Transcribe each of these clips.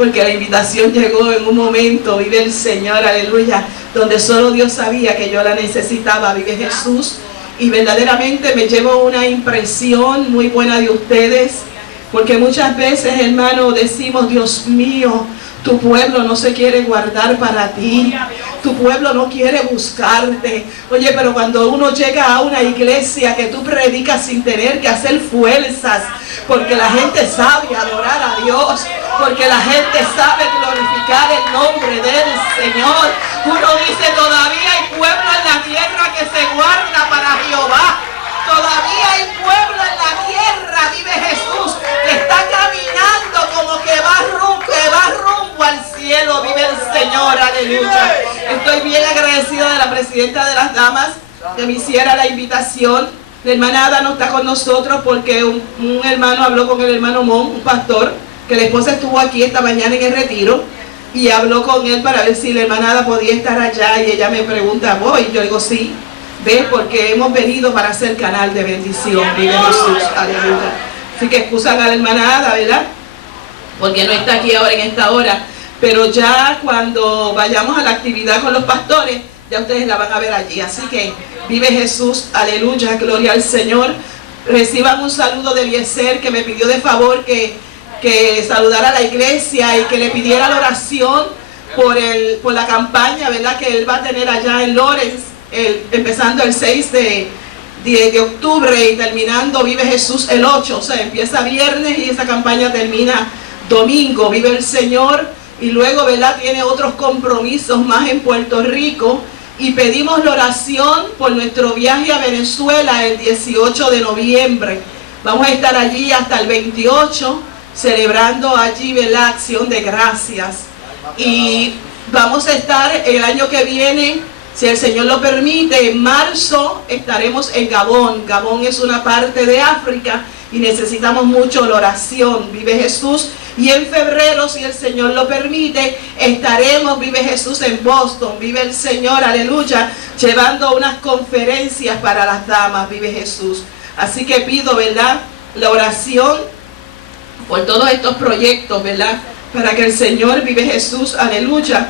porque la invitación llegó en un momento, vive el Señor, aleluya, donde solo Dios sabía que yo la necesitaba, vive Jesús. Y verdaderamente me llevo una impresión muy buena de ustedes, porque muchas veces, hermano, decimos, Dios mío, tu pueblo no se quiere guardar para ti, tu pueblo no quiere buscarte. Oye, pero cuando uno llega a una iglesia que tú predicas sin tener que hacer fuerzas, porque la gente sabe adorar a Dios, porque la gente sabe glorificar el nombre del Señor, uno dice, todavía hay pueblo en la tierra que se guarda para Jehová. Todavía hay pueblo en la tierra, vive Jesús, que está caminando como que va rumbo al cielo, vive el Señor, aleluya. Estoy bien agradecida de la presidenta de las damas que me hiciera la invitación. La hermana Ada no está con nosotros porque un hermano habló con el hermano Mon, un pastor, que la esposa estuvo aquí esta mañana en el retiro, y habló con él para ver si la hermana Ada podía estar allá, y ella me pregunta, ¿voy? Yo digo, sí. ¿Ves? Porque hemos venido para ser canal de bendición, vive Jesús, aleluya. Así que excusan a la hermana Ada, ¿verdad? Porque no está aquí ahora en esta hora, pero ya cuando vayamos a la actividad con los pastores, ya ustedes la van a ver allí. Así que vive Jesús, aleluya, gloria al Señor. Reciban un saludo de Eliezer, que me pidió de favor que saludara a la iglesia y que le pidiera la oración por la campaña, ¿verdad?, que él va a tener allá en Lawrence. Empezando el 6 de octubre y terminando Vive Jesús el 8, o sea, empieza viernes y esa campaña termina domingo, vive el Señor, y luego, ¿verdad?, tiene otros compromisos más en Puerto Rico, y pedimos la oración por nuestro viaje a Venezuela el 18 de noviembre. Vamos a estar allí hasta el 28, celebrando allí, ¿verdad?, Acción de Gracias, y vamos a estar el año que viene, si el Señor lo permite, en marzo estaremos en Gabón. Gabón es una parte de África y necesitamos mucho la oración, vive Jesús. Y en febrero, si el Señor lo permite, estaremos, vive Jesús, en Boston, vive el Señor, aleluya, llevando unas conferencias para las damas, vive Jesús. Así que pido, ¿verdad?, la oración por todos estos proyectos, ¿verdad?, para que el Señor, vive Jesús, aleluya,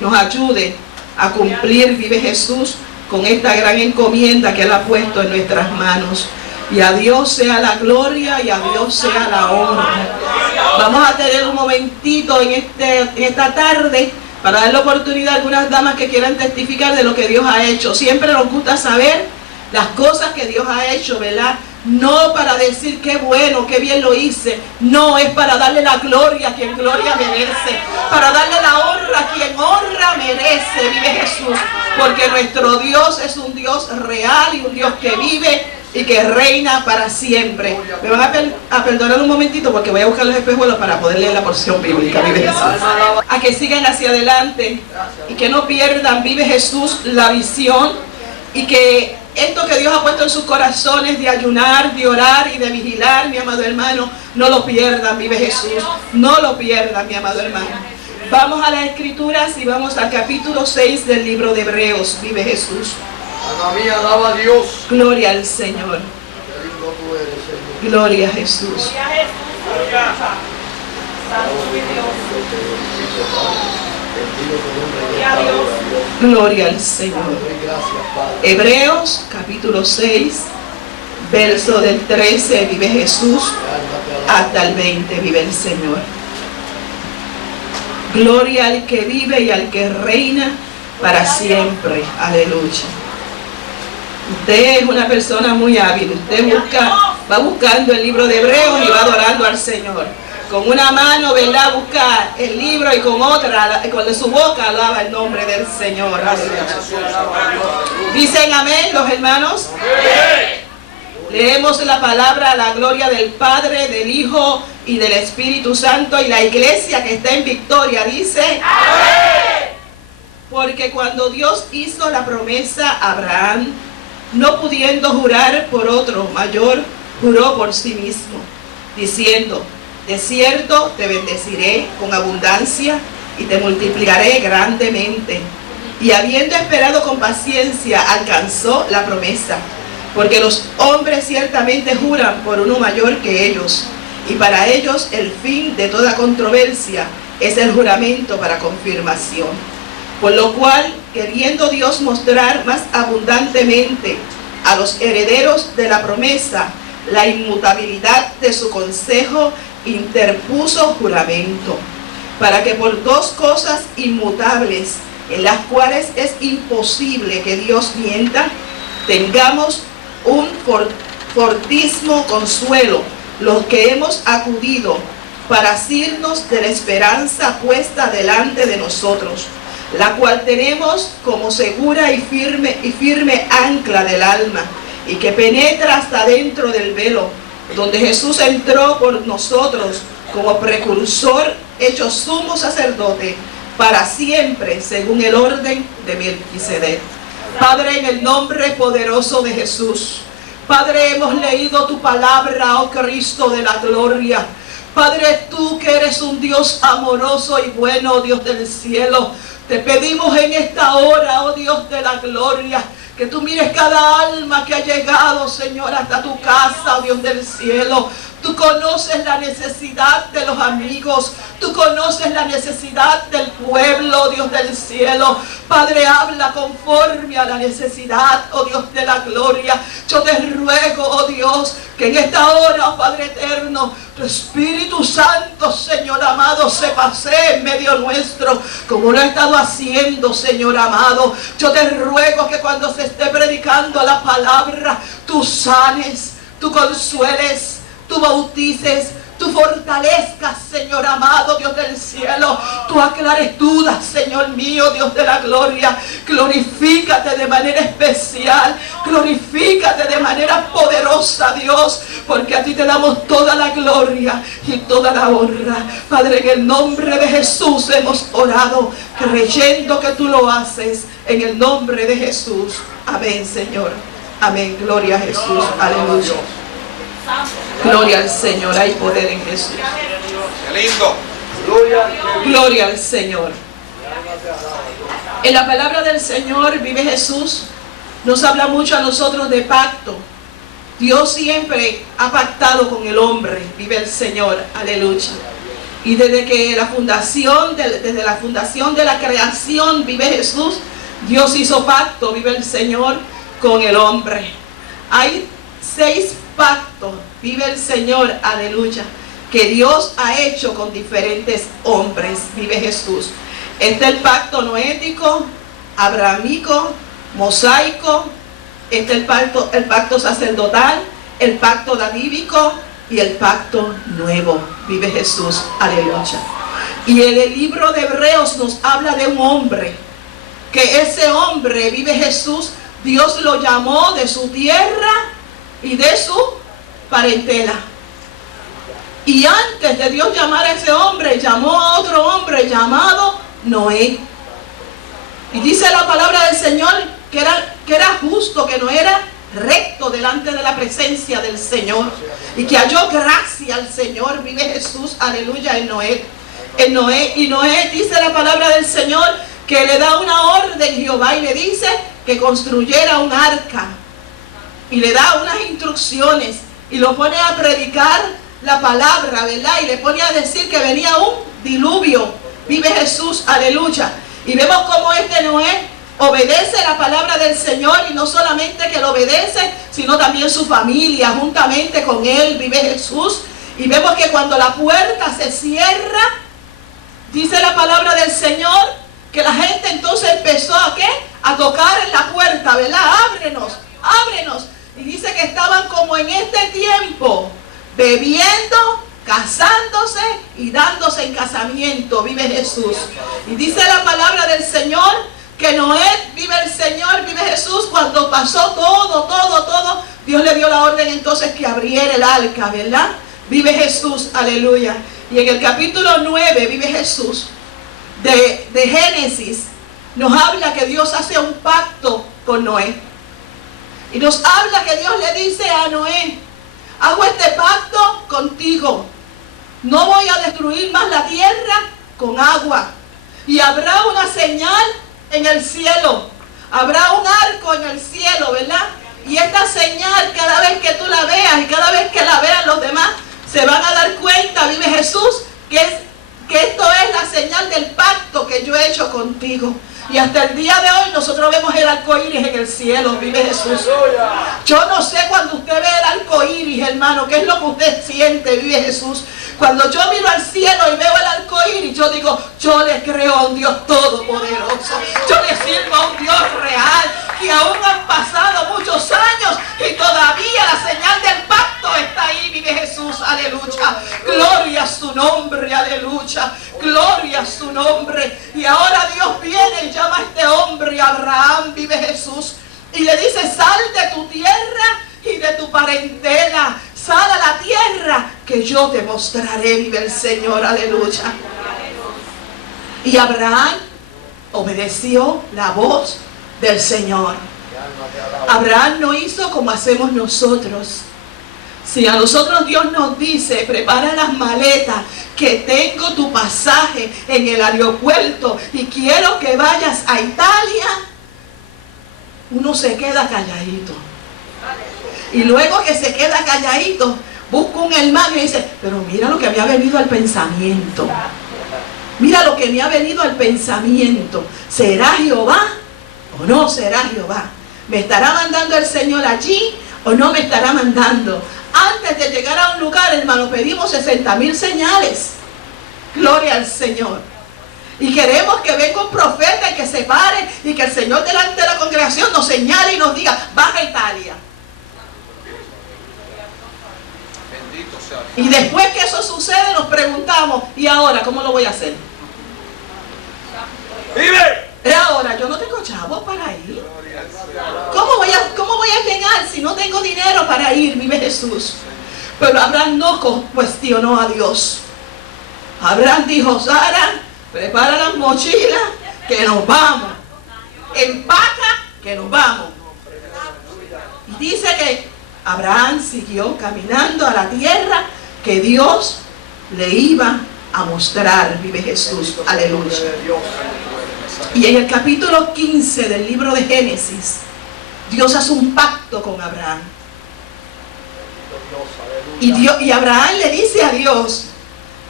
nos ayude a cumplir, vive Jesús, con esta gran encomienda que Él ha puesto en nuestras manos. Y a Dios sea la gloria y a Dios sea la honra. Vamos a tener un momentito en esta tarde para dar la oportunidad a algunas damas que quieran testificar de lo que Dios ha hecho. Siempre nos gusta saber las cosas que Dios ha hecho, ¿verdad? No para decir qué bueno, qué bien lo hice. No, es para darle la gloria a quien gloria merece. Para darle la honra a quien honra merece, vive Jesús. Porque nuestro Dios es un Dios real y un Dios que vive y que reina para siempre. Me van a perdonar un momentito porque voy a buscar los espejuelos para poder leer la porción bíblica, vive Jesús. A que sigan hacia adelante y que no pierdan, vive Jesús, la visión, y que esto que Dios ha puesto en sus corazones de ayunar, de orar y de vigilar, mi amado hermano, no lo pierdan, vive Jesús. No lo pierdan, mi amado hermano. Vamos a las Escrituras y vamos al capítulo 6 del libro de Hebreos, vive Jesús. Alaba a Dios. Gloria al Señor. Gloria a Jesús. Gloria al Señor. Hebreos capítulo 6, verso del 13, vive Jesús, hasta el 20, vive el Señor. Gloria al que vive y al que reina para siempre. Aleluya. Usted es una persona muy hábil. Usted va buscando el libro de Hebreos y va adorando al Señor. Con una mano, ¿verdad?, busca el libro, y con otra, con su boca, alaba el nombre del Señor. ¿Dicen amén los hermanos? Leemos la palabra a la gloria del Padre, del Hijo y del Espíritu Santo, y la iglesia que está en victoria dice amén. Porque cuando Dios hizo la promesa a Abraham, no pudiendo jurar por otro mayor, juró por sí mismo, diciendo: de cierto te bendeciré con abundancia y te multiplicaré grandemente. Y habiendo esperado con paciencia, alcanzó la promesa. Porque los hombres ciertamente juran por uno mayor que ellos, y para ellos el fin de toda controversia es el juramento para confirmación. Por lo cual, queriendo Dios mostrar más abundantemente a los herederos de la promesa la inmutabilidad de su consejo, interpuso juramento, para que por dos cosas inmutables, en las cuales es imposible que Dios mienta, tengamos un fortísimo consuelo los que hemos acudido para asirnos de la esperanza puesta delante de nosotros, la cual tenemos como segura y firme ancla del alma, y que penetra hasta dentro del velo, donde Jesús entró por nosotros como precursor, hecho sumo sacerdote para siempre, según el orden de Melquisedec. Padre, en el nombre poderoso de Jesús, Padre, hemos leído tu palabra, oh Cristo de la gloria. Padre, tú que eres un Dios amoroso y bueno, Dios del cielo, te pedimos en esta hora, oh Dios de la gloria, que tú mires cada alma que ha llegado, Señor, hasta tu casa, oh Dios del cielo. Tú conoces la necesidad de los amigos. Tú conoces la necesidad del pueblo, Dios del cielo. Padre, habla conforme a la necesidad, oh Dios de la gloria. Yo te ruego, oh Dios, que en esta hora, oh Padre eterno, tu Espíritu Santo, Señor amado, se pasee en medio nuestro, como lo ha estado haciendo, Señor amado. Yo te ruego que cuando se esté predicando la palabra, tú sanes, tú consueles, tú bautices, tú fortalezcas, Señor amado, Dios del cielo. Tú aclares dudas, Señor mío, Dios de la gloria. Glorifícate de manera especial, glorifícate de manera poderosa, Dios, porque a ti te damos toda la gloria y toda la honra. Padre, en el nombre de Jesús hemos orado, creyendo que tú lo haces, en el nombre de Jesús. Amén, Señor. Amén. Gloria a Jesús. Aleluya. Gloria al Señor, hay poder en Jesús. ¡Qué lindo! Gloria al Señor. En la palabra del Señor vive Jesús. Nos habla mucho a nosotros de pacto. Dios siempre ha pactado con el hombre, vive el Señor, aleluya. Y desde la fundación de la creación, vive Jesús. Dios hizo pacto, vive el Señor, con el hombre. Hay 6 pactos, vive el Señor, aleluya, que Dios ha hecho con diferentes hombres, vive Jesús. Este es el pacto noético, abrahamico, mosaico. Este es el pacto sacerdotal, el pacto davídico y el pacto nuevo, vive Jesús, aleluya. Y en el libro de Hebreos nos habla de un hombre, que ese hombre, vive Jesús, Dios lo llamó de su tierra y de su parentela. Y antes de Dios llamar a ese hombre, llamó a otro hombre llamado Noé. Y dice la palabra del Señor que era justo, que no era recto delante de la presencia del Señor, y que halló gracia al Señor, vive Jesús, aleluya, en Noé. Y Noé, dice la palabra del Señor, que le da una orden Jehová y le dice que construyera un arca. Y le da unas instrucciones y lo pone a predicar la palabra, ¿verdad? Y le pone a decir que venía un diluvio. Vive Jesús, aleluya. Y vemos cómo Noé obedece la palabra del Señor, y no solamente que lo obedece, sino también su familia, juntamente con él, vive Jesús. Y vemos que cuando la puerta se cierra, dice la palabra del Señor, que la gente entonces empezó a ¿qué? A tocar en la puerta, ¿verdad? Ábrenos, ábrenos. Y dice que estaban como en este tiempo, bebiendo, casándose y dándose en casamiento, vive Jesús. Y dice la palabra del Señor que Noé, vive el Señor, vive Jesús, cuando pasó todo, Dios le dio la orden entonces que abriera el arca, ¿verdad? Vive Jesús, aleluya. Y en el capítulo 9, vive Jesús, de Génesis, nos habla que Dios hace un pacto con Noé. Y nos habla que Dios le dice a Noé: hago este pacto contigo. No voy a destruir más la tierra con agua. Y habrá una señal en el cielo. Habrá un arco en el cielo, ¿verdad? Y esta señal, cada vez que tú la veas y cada vez que la vean los demás, se van a dar cuenta, vive Jesús, que esto es la señal del pacto que yo he hecho contigo. Y hasta el día de hoy nosotros vemos el arco iris en el cielo, vive Jesús. Yo no sé cuando usted ve el arco iris, hermano, qué es lo que usted siente, vive Jesús. Cuando yo miro al cielo y veo el arco iris, yo digo, yo le creo a un Dios todopoderoso. Yo le sirvo a un Dios real, que aún han pasado muchos años y todavía la señal del pacto está ahí, vive Jesús, aleluya. Gloria a su nombre, aleluya. Gloria a su nombre. Y ahora Dios viene y llama a este hombre, Abraham, vive Jesús, y le dice, sal de tu tierra y de tu parentela, sal a la tierra que yo te mostraré, vive el Señor, aleluya. Y Abraham obedeció la voz del Señor. Abraham no hizo como hacemos nosotros. Si a nosotros Dios nos dice, prepara las maletas, que tengo tu pasaje en el aeropuerto y quiero que vayas a Italia, uno se queda calladito. Y luego que se queda calladito, busca un hermano y dice, pero mira lo que me ha venido al pensamiento. Mira lo que me ha venido al pensamiento. ¿Será Jehová o no será Jehová? ¿Me estará mandando el Señor allí o no me estará mandando? Antes de llegar a un lugar, hermano, pedimos 60,000 señales. Gloria al Señor. Y queremos que venga un profeta y que se pare y que el Señor delante de la congregación nos señale y nos diga, baja a Italia. Bendito sea. Y después que eso sucede nos preguntamos, ¿y ahora cómo lo voy a hacer? ¡Vive! ¿Y ahora? Yo no tengo chavos para ir. ¿Cómo voy a llegar si no tengo dinero para ir? Vive Jesús. Pero Abraham no cuestionó a Dios. Abraham dijo, Sara, prepara las mochilas que nos vamos. Empaca que nos vamos. Y dice que Abraham siguió caminando a la tierra que Dios le iba a mostrar. Vive Jesús. Aleluya. Y en el capítulo 15 del libro de Génesis, Dios hace un pacto con Abraham. Y Abraham le dice a Dios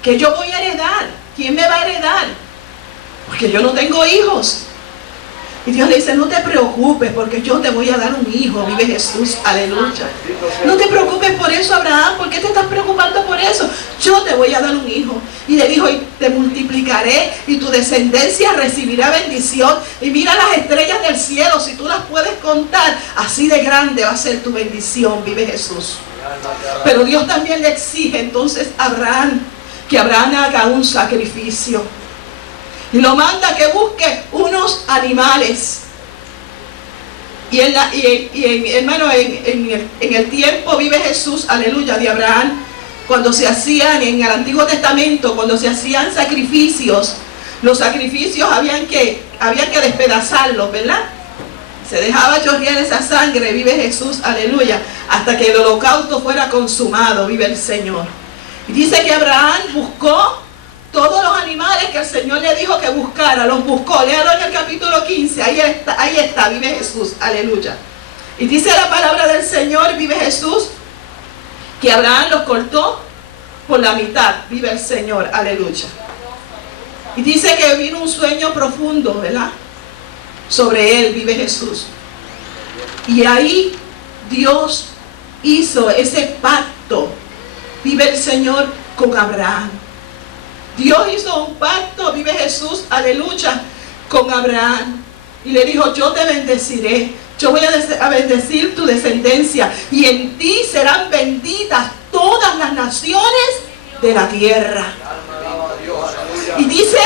que yo voy a heredar. ¿Quién me va a heredar? Porque yo no tengo hijos. Y Dios le dice, no te preocupes porque yo te voy a dar un hijo. Vive Jesús, aleluya. No te preocupes por eso, Abraham. ¿Por qué te estás preocupando por eso? Yo te voy a dar un hijo. Y le dijo, y te multiplicaré y tu descendencia recibirá bendición. Y mira las estrellas del cielo, si tú las puedes contar, así de grande va a ser tu bendición. Vive Jesús. Pero Dios también le exige entonces a Abraham que Abraham haga un sacrificio. Y lo manda a que busque unos animales. Hermano, en el tiempo, vive Jesús, aleluya, de Abraham, cuando se hacían en el Antiguo Testamento, cuando se hacían sacrificios, los sacrificios habían que despedazarlos, ¿verdad? Se dejaba chorrear esa sangre, vive Jesús, aleluya, hasta que el holocausto fuera consumado, vive el Señor. Y dice que Abraham buscó todos los animales que el Señor le dijo que buscara, los buscó. Léalo en el capítulo 15, ahí está, vive Jesús, aleluya. Y dice la palabra del Señor, vive Jesús, que Abraham los cortó por la mitad, vive el Señor, aleluya. Y dice que vino un sueño profundo, ¿verdad? Sobre él, vive Jesús. Y ahí Dios hizo ese pacto, vive el Señor, con Abraham. Dios hizo un pacto, vive Jesús, aleluya, con Abraham. Y le dijo, yo te bendeciré, yo voy a bendecir tu descendencia. Y en ti serán benditas todas las naciones de la tierra. Y dice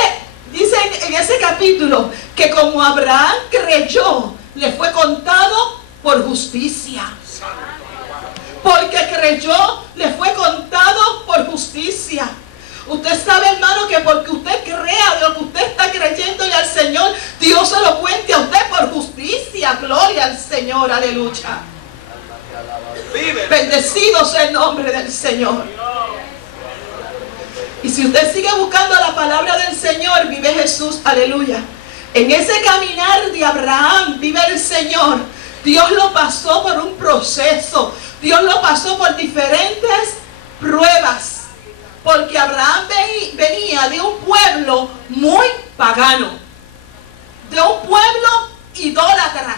en ese capítulo que como Abraham creyó, le fue contado por justicia. Porque creyó, le fue contado por justicia. Usted sabe, hermano, que porque usted crea de lo que usted está creyéndole al Señor, Dios se lo cuente a usted por justicia. Gloria al Señor, aleluya. Bendecido sea el nombre del Señor. Y si usted sigue buscando la palabra del Señor, vive Jesús, aleluya. En ese caminar de Abraham, vive el Señor. Dios lo pasó por un proceso. Dios lo pasó por diferentes pruebas. Porque Abraham venía de un pueblo muy pagano, de un pueblo idólatra.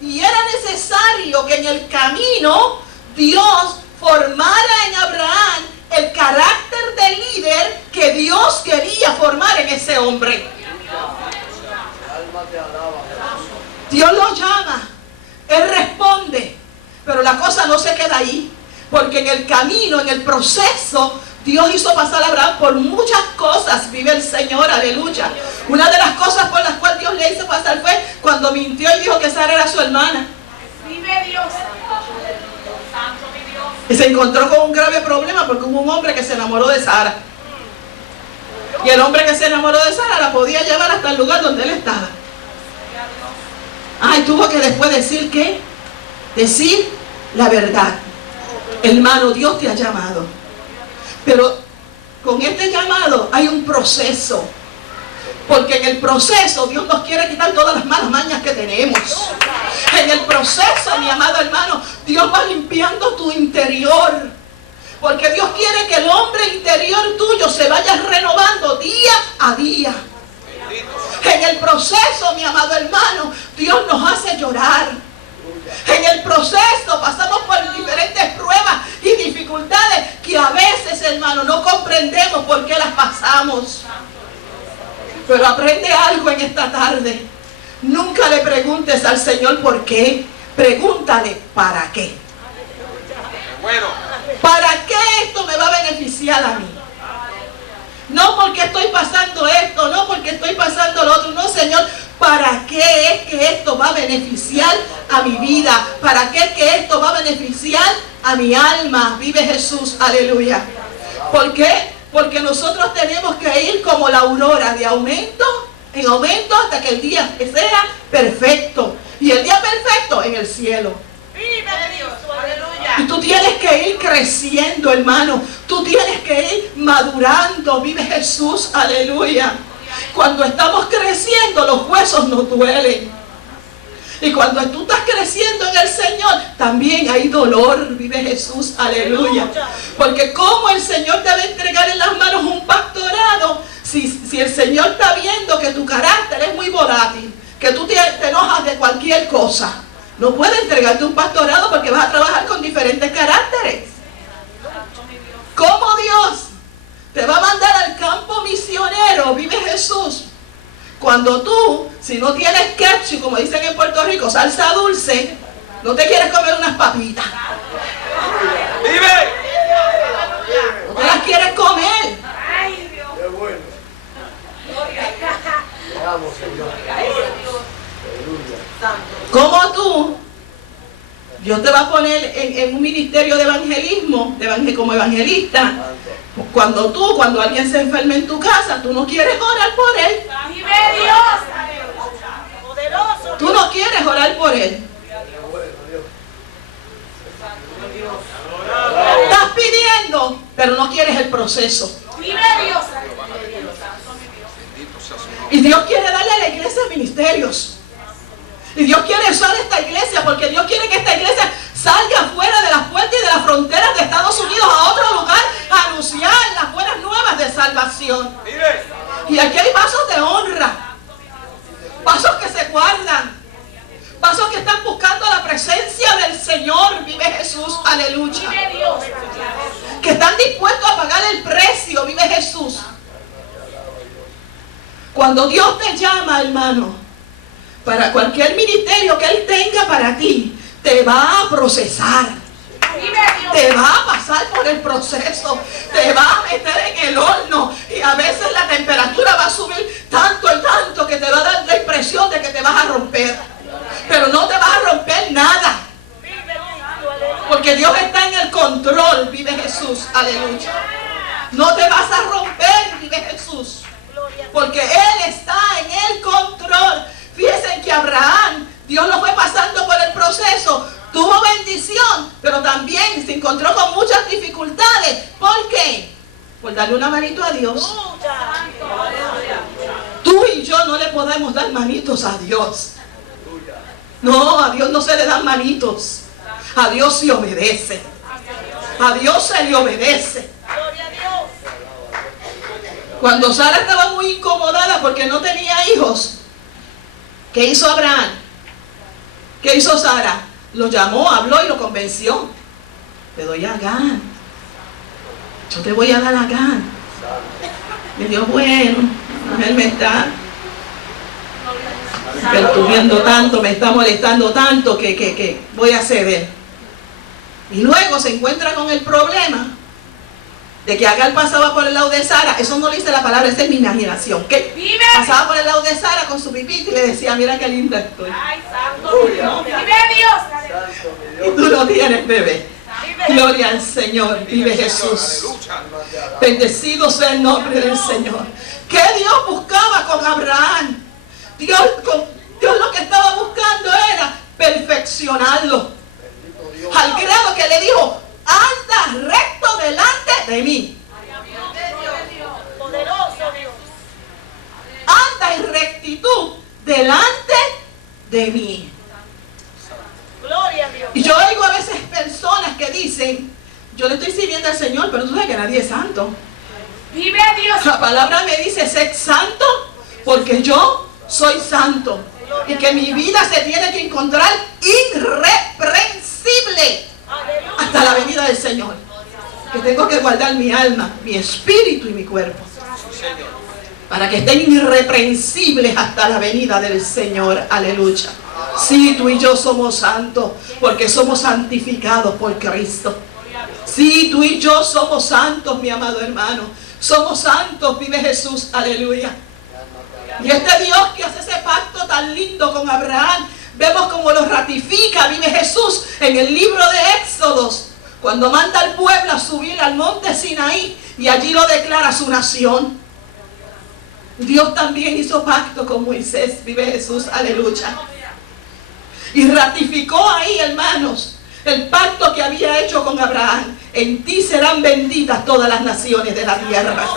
Y era necesario que en el camino Dios formara en Abraham el carácter de líder que Dios quería formar en ese hombre. Dios lo llama, Él responde, pero la cosa no se queda ahí, porque en el camino, en el proceso, Dios hizo pasar a Abraham por muchas cosas. Vive el Señor, aleluya. Una de las cosas por las cuales Dios le hizo pasar fue cuando mintió y dijo que Sara era su hermana. Vive Dios. Y se encontró con un grave problema porque hubo un hombre que se enamoró de Sara. Y el hombre que se enamoró de Sara la podía llevar hasta el lugar donde él estaba. Ay, tuvo que después decir ¿qué? Decir la verdad. Hermano, Dios te ha llamado. Pero con este llamado hay un proceso. Porque en el proceso Dios nos quiere quitar todas las malas mañas que tenemos. En el proceso, mi amado hermano, Dios va limpiando tu interior. Porque Dios quiere que el hombre interior tuyo se vaya renovando día a día. En el proceso, mi amado hermano, Dios nos hace llorar. En el proceso pasamos por diferentes pruebas y dificultades que a veces, hermano, no comprendemos por qué las pasamos. Pero aprende algo en esta tarde. Nunca le preguntes al Señor por qué. Pregúntale para qué. Bueno. ¿Para qué esto me va a beneficiar a mí? No porque estoy pasando esto, no porque estoy pasando lo otro. No, Señor, ¿para qué es que esto va a beneficiar a mi vida? ¿Para qué es que esto va a beneficiar a mi alma? Vive Jesús, aleluya. ¿Por qué? Porque nosotros tenemos que ir como la aurora, de aumento en aumento hasta que el día sea perfecto. Y el día perfecto en el cielo. Vive Dios, aleluya. Y tú tienes que ir creciendo, hermano. Tú tienes que ir madurando. Vive Jesús, aleluya. Cuando estamos creciendo, los huesos nos duelen. Y cuando tú estás creciendo en el Señor, también hay dolor. Vive Jesús, aleluya. Porque como el Señor te va a entregar en las manos un pastorado, si el Señor está viendo que tu carácter es muy volátil, que tú te enojas de cualquier cosa, no puede entregarte un pastorado porque vas a trabajar con diferentes caracteres. ¿Cómo Dios te va a mandar al campo misionero? Vive Jesús. Cuando tú, si no tienes ketchup, como dicen en Puerto Rico, salsa dulce, no te quieres comer unas papitas. ¡Vive! No te las quieres comer. Ay, Dios. Qué bueno. Te amo, Señor. ¿Cómo tú? Dios te va a poner en un ministerio de evangelismo, como evangelista. Cuando alguien se enferma en tu casa, tú no quieres orar por él. Vive Dios. Poderoso. Tú no quieres orar por él. Estás pidiendo, pero no quieres el proceso. Vive Dios. Bendito sea su nombre. Y Dios quiere darle a la iglesia ministerios. Y Dios quiere usar esta iglesia porque Dios quiere que esta iglesia salga fuera de las puertas y de las fronteras de Estados Unidos a otro lugar a anunciar las buenas nuevas de salvación. ¡Vive! Y aquí hay pasos de honra, pasos que se guardan, pasos que están buscando la presencia del Señor. Vive Jesús, aleluya. Vive Dios. Que están dispuestos a pagar el precio. Vive Jesús. Cuando Dios te llama, hermano, para cualquier ministerio que Él tenga para ti, te va a procesar. Vive Dios. Te va a pasar por el proceso, te va a meter en el horno y a veces la temperatura va a subir tanto y tanto que te va a dar la impresión de que te vas a romper. Pero no te vas a romper nada, porque Dios está en el control. Vive Jesús, aleluya. No te vas a romper, vive Jesús, porque Él está en el control. Fíjense que Abraham, Dios lo fue pasando por el proceso, tuvo bendición, pero también se encontró con muchas dificultades. ¿Por qué? Por darle una manito a Dios. Tú y yo no le podemos dar manitos a Dios. No, a Dios no se le dan manitos. A Dios se obedece. A Dios se le obedece. Gloria a Dios. Cuando Sara estaba muy incomodada porque no tenía hijos, ¿qué hizo Abraham? ¿Qué hizo Sara? Lo llamó, habló y lo convenció. Te doy a Agar. Yo te voy a dar a Agar. Le dijo, bueno, él me está perturbando tanto, me está molestando tanto que voy a ceder. Y luego se encuentra con el problema de que Agar pasaba por el lado de Sara. Eso no lo dice la palabra, esa es mi imaginación. Que pasaba por el lado de Sara con su pipita y le decía, mira qué linda estoy. Ay, santo Dios. Vive Dios. Y tú no tienes bebé. Gloria al Señor, vive Jesús. Bendecido sea el nombre del Señor. ¿Qué Dios buscaba con Abraham? Dios lo que estaba buscando era perfeccionarlo. Al grado que le dijo, anda recto delante de mí. Poderoso Dios. Anda en rectitud delante de mí. Gloria a Dios. Y yo oigo a veces personas que dicen, yo le estoy sirviendo al Señor, pero tú sabes que nadie es santo. Vive Dios. La palabra me dice, sé santo porque yo soy santo. Y que mi vida se tiene que encontrar irreprensible hasta la venida del Señor. Que tengo que guardar mi alma, mi espíritu y mi cuerpo, para que estén irreprensibles hasta la venida del Señor. Aleluya. Sí, tú y yo somos santos porque somos santificados por Cristo. Sí, tú y yo somos santos, mi amado hermano. Somos santos, vive Jesús. Aleluya. Y este Dios que hace ese pacto tan lindo con Abraham, vemos cómo lo ratifica, vive Jesús, en el libro de Éxodos, cuando manda al pueblo a subir al monte Sinaí y allí lo declara su nación. Dios también hizo pacto con Moisés, vive Jesús, aleluya. Y ratificó ahí, hermanos, el pacto que había hecho con Abraham. En ti serán benditas todas las naciones de la tierra.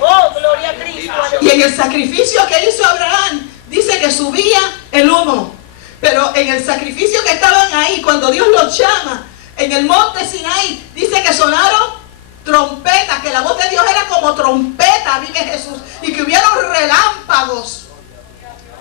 Oh, gloria a Cristo. Y en el sacrificio que hizo Abraham, dice que subía el humo. Pero en el sacrificio que estaban ahí, cuando Dios los llama, en el monte Sinaí, dice que sonaron trompetas, que la voz de Dios era como trompeta, vive Jesús, y que hubieron relámpagos.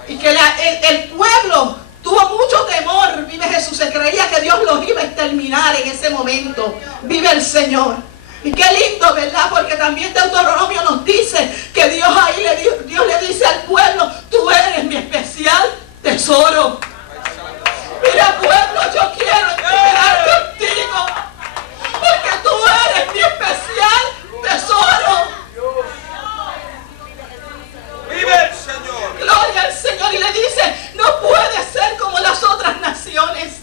Y que el pueblo tuvo mucho temor, vive Jesús, se creía que Dios los iba a exterminar en ese momento. Vive el Señor. Y qué lindo, ¿verdad? Porque también Deuteronomio nos dice que Dios ahí Dios le dice al pueblo, tú eres mi especial tesoro. Mira, pueblo, yo quiero intimidar contigo, porque tú eres mi especial tesoro. ¡Vive el Señor! Gloria al Señor. Y le dice, no puedes ser como las otras naciones.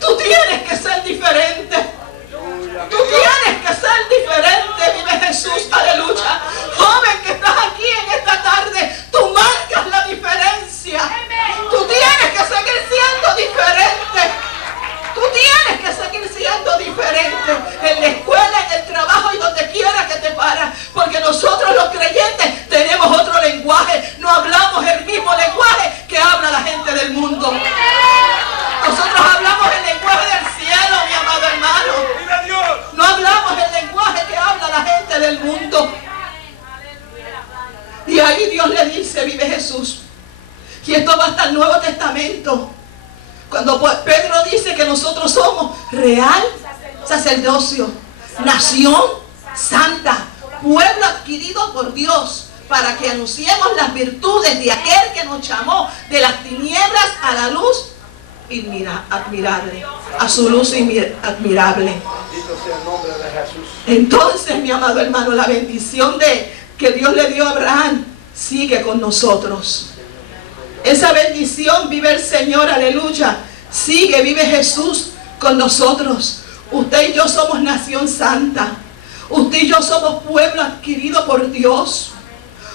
Tú tienes que ser diferente. Tú tienes que ser diferente, vive Jesús, aleluya. Joven que estás aquí en esta tarde, tú marcas la diferencia. Tú tienes que seguir siendo diferente. Tú tienes que seguir siendo diferente en la escuela, en el trabajo y donde quiera que te paras. Porque nosotros los creyentes tenemos otro lenguaje. No hablamos el mismo lenguaje que habla la gente del mundo. Nosotros hablamos el lenguaje del cielo, mi amado hermano. ¡Vive Dios! No hablamos el lenguaje que habla la gente del mundo. Y ahí Dios le dice, vive Jesús. Y esto va hasta el Nuevo Testamento. Cuando Pedro dice que nosotros somos real sacerdocio, nación santa, pueblo adquirido por Dios, para que anunciemos las virtudes de aquel que nos llamó de las tinieblas a la luz admirable, a su luz admirable. Bendito sea el nombre de Jesús. Entonces, mi amado hermano, la bendición que Dios le dio a Abraham sigue con nosotros. Esa bendición, vive el Señor, aleluya. Sigue, vive Jesús con nosotros. Usted y yo somos nación santa. Usted y yo somos pueblo adquirido por Dios.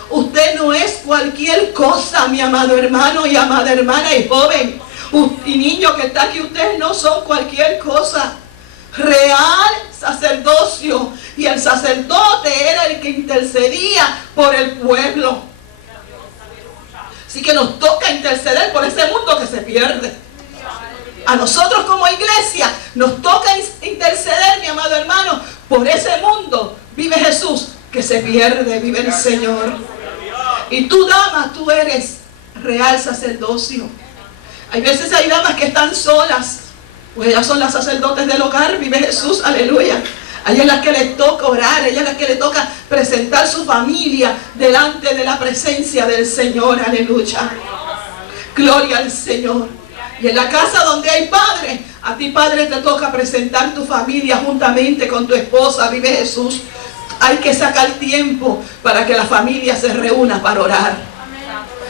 Usted no es cualquier cosa, mi amado hermano y amada hermana y joven. Y niño que está aquí, ustedes no son cualquier cosa. Real sacerdocio. Y el sacerdote era el que intercedía por el pueblo. Así que nos toca interceder por ese mundo que se pierde. A nosotros como iglesia nos toca interceder, mi amado hermano, por ese mundo, vive Jesús, que se pierde, vive el Señor. Y tú, dama, tú eres real sacerdocio. Hay veces hay damas que están solas, pues ellas son las sacerdotes del hogar, vive Jesús, aleluya. A ellas las que les toca orar, a ellas las que les toca presentar su familia delante de la presencia del Señor, aleluya. Gloria al Señor. Y en la casa donde hay padres, a ti, padre, te toca presentar tu familia juntamente con tu esposa, vive Jesús. Hay que sacar tiempo para que la familia se reúna para orar.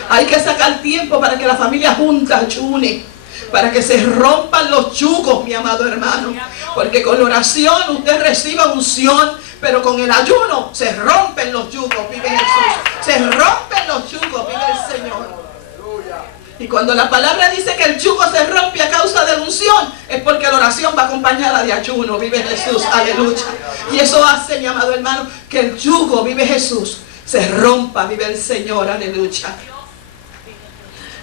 Hay que sacar tiempo para que la familia junta ayune, para que se rompan los yugos, mi amado hermano. Porque con la oración usted reciba unción, pero con el ayuno se rompen los yugos, vive Jesús. Se rompen los yugos, vive el Señor. Y cuando la palabra dice que el yugo se rompe a causa de la unción, es porque la oración va acompañada de ayuno, vive Jesús, aleluya. Y eso hace, mi amado hermano, que el yugo, vive Jesús, se rompa, vive el Señor, aleluya.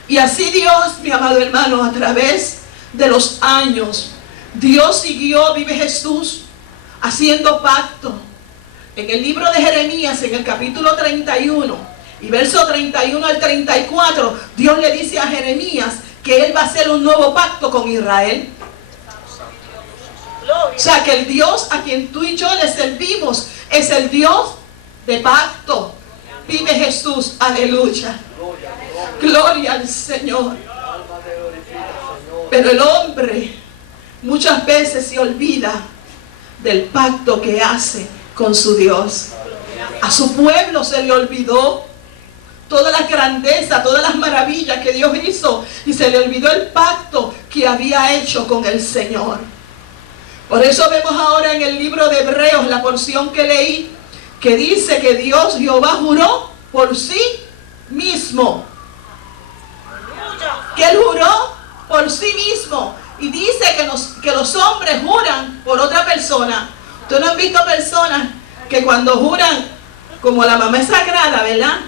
Y así Dios, mi amado hermano, a través de los años, Dios siguió, vive Jesús, haciendo pacto. En el libro de Jeremías, en el capítulo 31, y verso 31 al 34, Dios le dice a Jeremías que Él va a hacer un nuevo pacto con Israel. O sea, que el Dios a quien tú y yo le servimos es el Dios de pacto. Vive Jesús, aleluya. Gloria al Señor. Pero el hombre muchas veces se olvida del pacto que hace con su Dios. A su pueblo se le olvidó todas las grandezas, todas las maravillas que Dios hizo, y se le olvidó el pacto que había hecho con el Señor. Por eso vemos ahora en el libro de Hebreos, la porción que leí, que dice que Dios, Jehová, juró por sí mismo. Que Él juró por sí mismo. Y dice que los hombres juran por otra persona. ¿Tú no has visto personas que cuando juran, como la mamá es sagrada, verdad?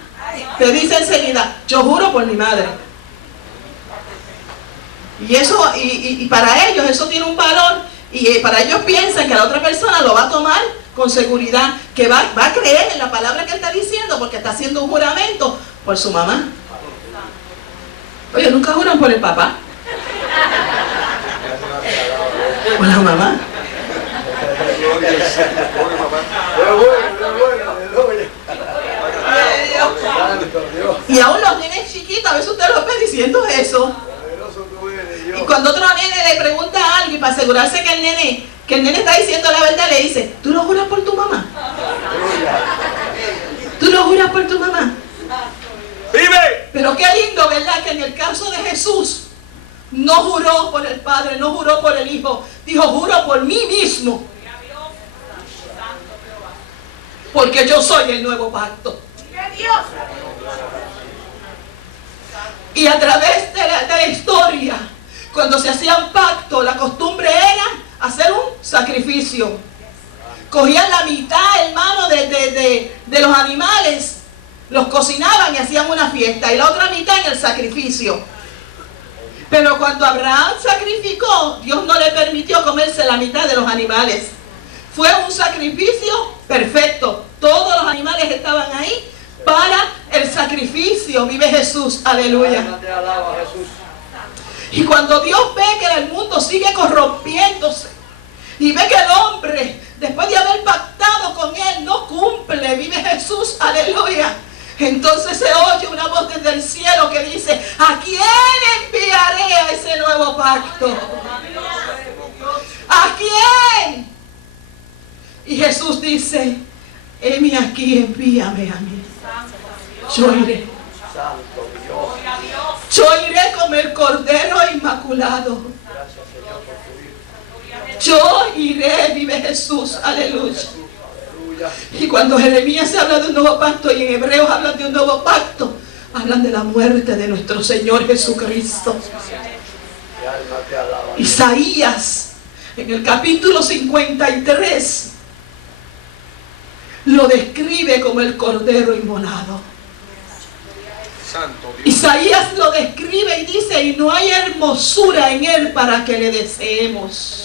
Te dice enseguida, yo juro por mi madre. Y eso, y para ellos eso tiene un valor, y para ellos piensan que la otra persona lo va a tomar con seguridad, que va a creer en la palabra que él está diciendo, porque está haciendo un juramento por su mamá. Oye, ¿nunca juran por el papá? ¿Por la mamá? Y aún los nenes chiquitos, a veces usted los ve diciendo eso. Y cuando otro nene le pregunta a alguien para asegurarse que el nene está diciendo la verdad, le dice, ¿tú lo juras por tu mamá? ¿Tú lo juras por tu mamá? ¡Vive! Pero qué lindo, ¿verdad? Que en el caso de Jesús no juró por el Padre, no juró por el Hijo, dijo, juro por mí mismo. Porque yo soy el nuevo pacto. Y a través de la historia, cuando se hacían pactos, la costumbre era hacer un sacrificio. Cogían la mitad, hermano, de los animales, los cocinaban y hacían una fiesta, y la otra mitad en el sacrificio. Pero cuando Abraham sacrificó, Dios no le permitió comerse la mitad de los animales. Fue un sacrificio perfecto. Todos los animales estaban ahí para el sacrificio. Vive Jesús, aleluya. Y cuando Dios ve que el mundo sigue corrompiéndose y ve que el hombre, después de haber pactado con él, no cumple, vive Jesús, aleluya, entonces se oye una voz desde el cielo que dice, ¿a quién enviaré a ese nuevo pacto? ¿A quién? Y Jesús dice, heme aquí, envíame a mí. Yo iré. Yo iré como el Cordero Inmaculado. Yo iré, vive Jesús, aleluya. Y cuando Jeremías se habla de un nuevo pacto y en Hebreos hablan de un nuevo pacto, hablan de la muerte de nuestro Señor Jesucristo. Isaías, en el capítulo 53, lo describe como el Cordero Inmolado. Isaías lo describe y dice, y no hay hermosura en él para que le deseemos.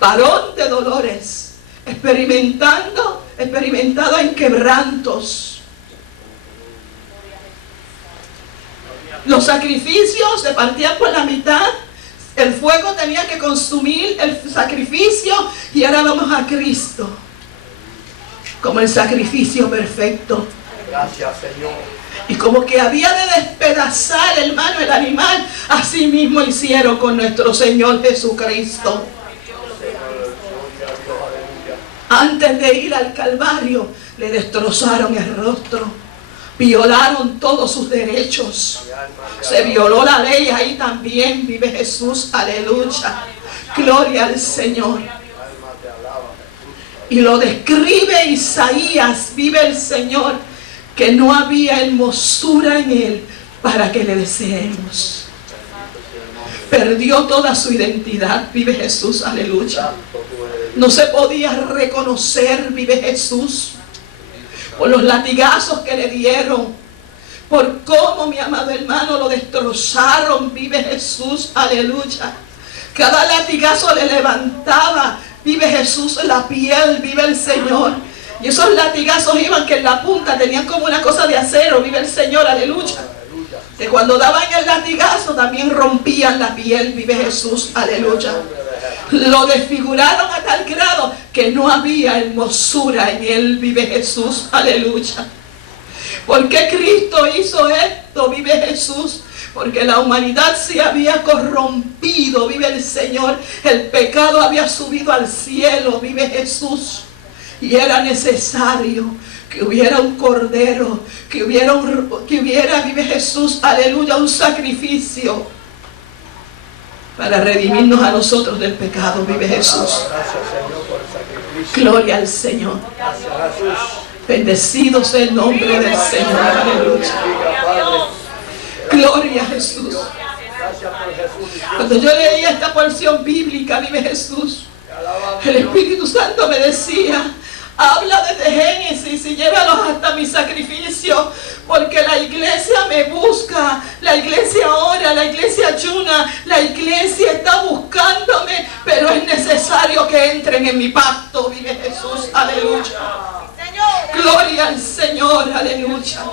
Varón de dolores, experimentando experimentado en quebrantos. Los sacrificios se partían por la mitad. El fuego tenía que consumir el sacrificio y ahora vamos a Cristo como el sacrificio perfecto. Gracias, Señor. Y como que había de despedazar, hermano, el animal, así mismo hicieron con nuestro Señor Jesucristo. Antes de ir al Calvario, le destrozaron el rostro, violaron todos sus derechos, se violó la ley ahí también, vive Jesús, aleluya, gloria al Señor. Y lo describe Isaías, vive el Señor, que no había hermosura en él para que le deseemos. Perdió toda su identidad, vive Jesús, aleluya. No se podía reconocer, vive Jesús, por los latigazos que le dieron, por cómo, mi amado hermano, lo destrozaron, vive Jesús, aleluya. Cada latigazo le levantaba, vive Jesús, la piel, vive el Señor. Y esos latigazos iban que en la punta tenían como una cosa de acero, vive el Señor, aleluya. Que cuando daban el latigazo también rompían la piel, vive Jesús, aleluya. Lo desfiguraron a tal grado que no había hermosura en él, vive Jesús, aleluya. ¿Por qué Cristo hizo esto, vive Jesús? Porque la humanidad se había corrompido, vive el Señor. El pecado había subido al cielo, vive Jesús. Y era necesario que hubiera un cordero, que hubiera, vive Jesús, aleluya, un sacrificio para redimirnos a nosotros del pecado, vive Jesús. Gloria al Señor. Bendecido sea el nombre del Señor, aleluya. Gloria a Jesús. Cuando yo leía esta porción bíblica, vive Jesús, el Espíritu Santo me decía: habla desde Génesis y llévalos hasta mi sacrificio, porque la iglesia me busca, la iglesia ora, la iglesia ayuna, la iglesia está buscándome, pero es necesario que entren en mi pacto, vive Jesús, aleluya. Gloria al Señor, aleluya.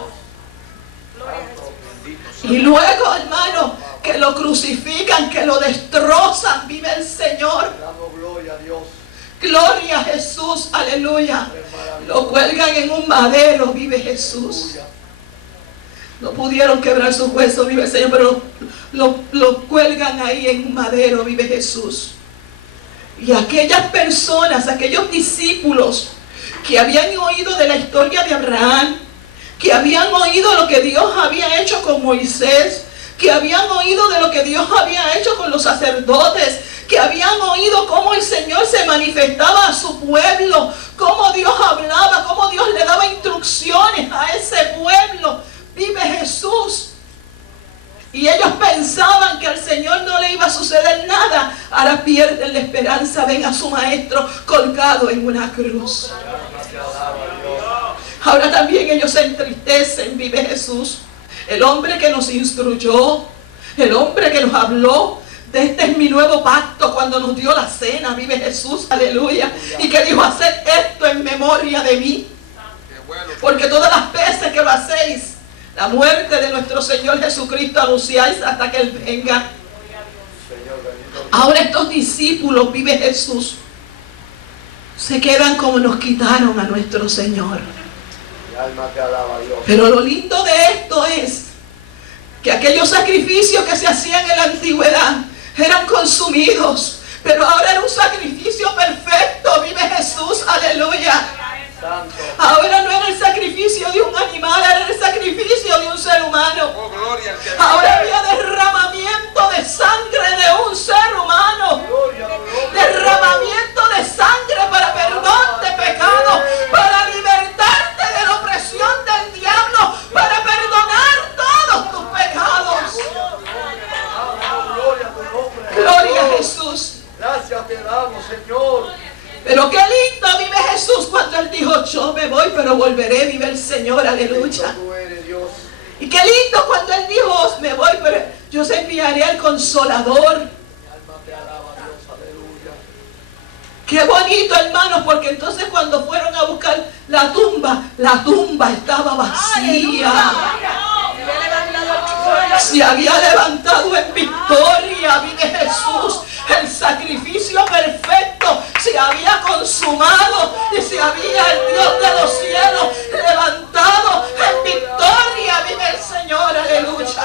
Y luego, hermano, que lo crucifican, que lo destrozan, vive el Señor. Gloria a Jesús, aleluya. Lo cuelgan en un madero, vive Jesús. No pudieron quebrar sus huesos, vive el Señor, pero lo cuelgan ahí en un madero, vive Jesús. Y aquellas personas, aquellos discípulos que habían oído de la historia de Abraham, que habían oído lo que Dios había hecho con Moisés, que habían oído de lo que Dios había hecho con los sacerdotes, que habían oído cómo el Señor se manifestaba a su pueblo, cómo Dios hablaba, cómo Dios le daba instrucciones a ese pueblo, vive Jesús. Y ellos pensaban que al Señor no le iba a suceder nada. Ahora pierden la esperanza, ven a su maestro colgado en una cruz. Ahora también ellos se entristecen, vive Jesús. El hombre que nos instruyó, el hombre que nos habló de este es mi nuevo pacto, cuando nos dio la cena, vive Jesús, aleluya. Y que dijo: haced esto en memoria de mí, porque todas las veces que lo hacéis, la muerte de nuestro Señor Jesucristo anunciáis hasta que Él venga. Ahora estos discípulos, vive Jesús, se quedan como nos quitaron a nuestro Señor. Pero lo lindo de esto es que aquellos sacrificios que se hacían en la antigüedad eran consumidos, pero ahora era un sacrificio perfecto, vive Jesús, aleluya. Ahora no era el sacrificio de un animal, era el sacrificio de un ser humano. Ahora había derramamiento de sangre de un ser humano, derramamiento de sangre para perdón de pecado, para libertarte de la opresión del diablo, para perdonar todos tus pecados. Gloria a Jesús. Gracias te damos, Señor. Pero qué lindo vive Jesús cuando Él dijo: yo me voy pero volveré, vive el Señor, aleluya. Y qué lindo cuando Él dijo: me voy pero yo os enviaré al Consolador. Qué bonito, hermanos, porque entonces cuando fueron a buscar la tumba estaba vacía. Se había levantado en victoria, vive Jesús. El sacrificio perfecto se había consumado y se había el Dios de los cielos levantado en victoria, vive el Señor, aleluya.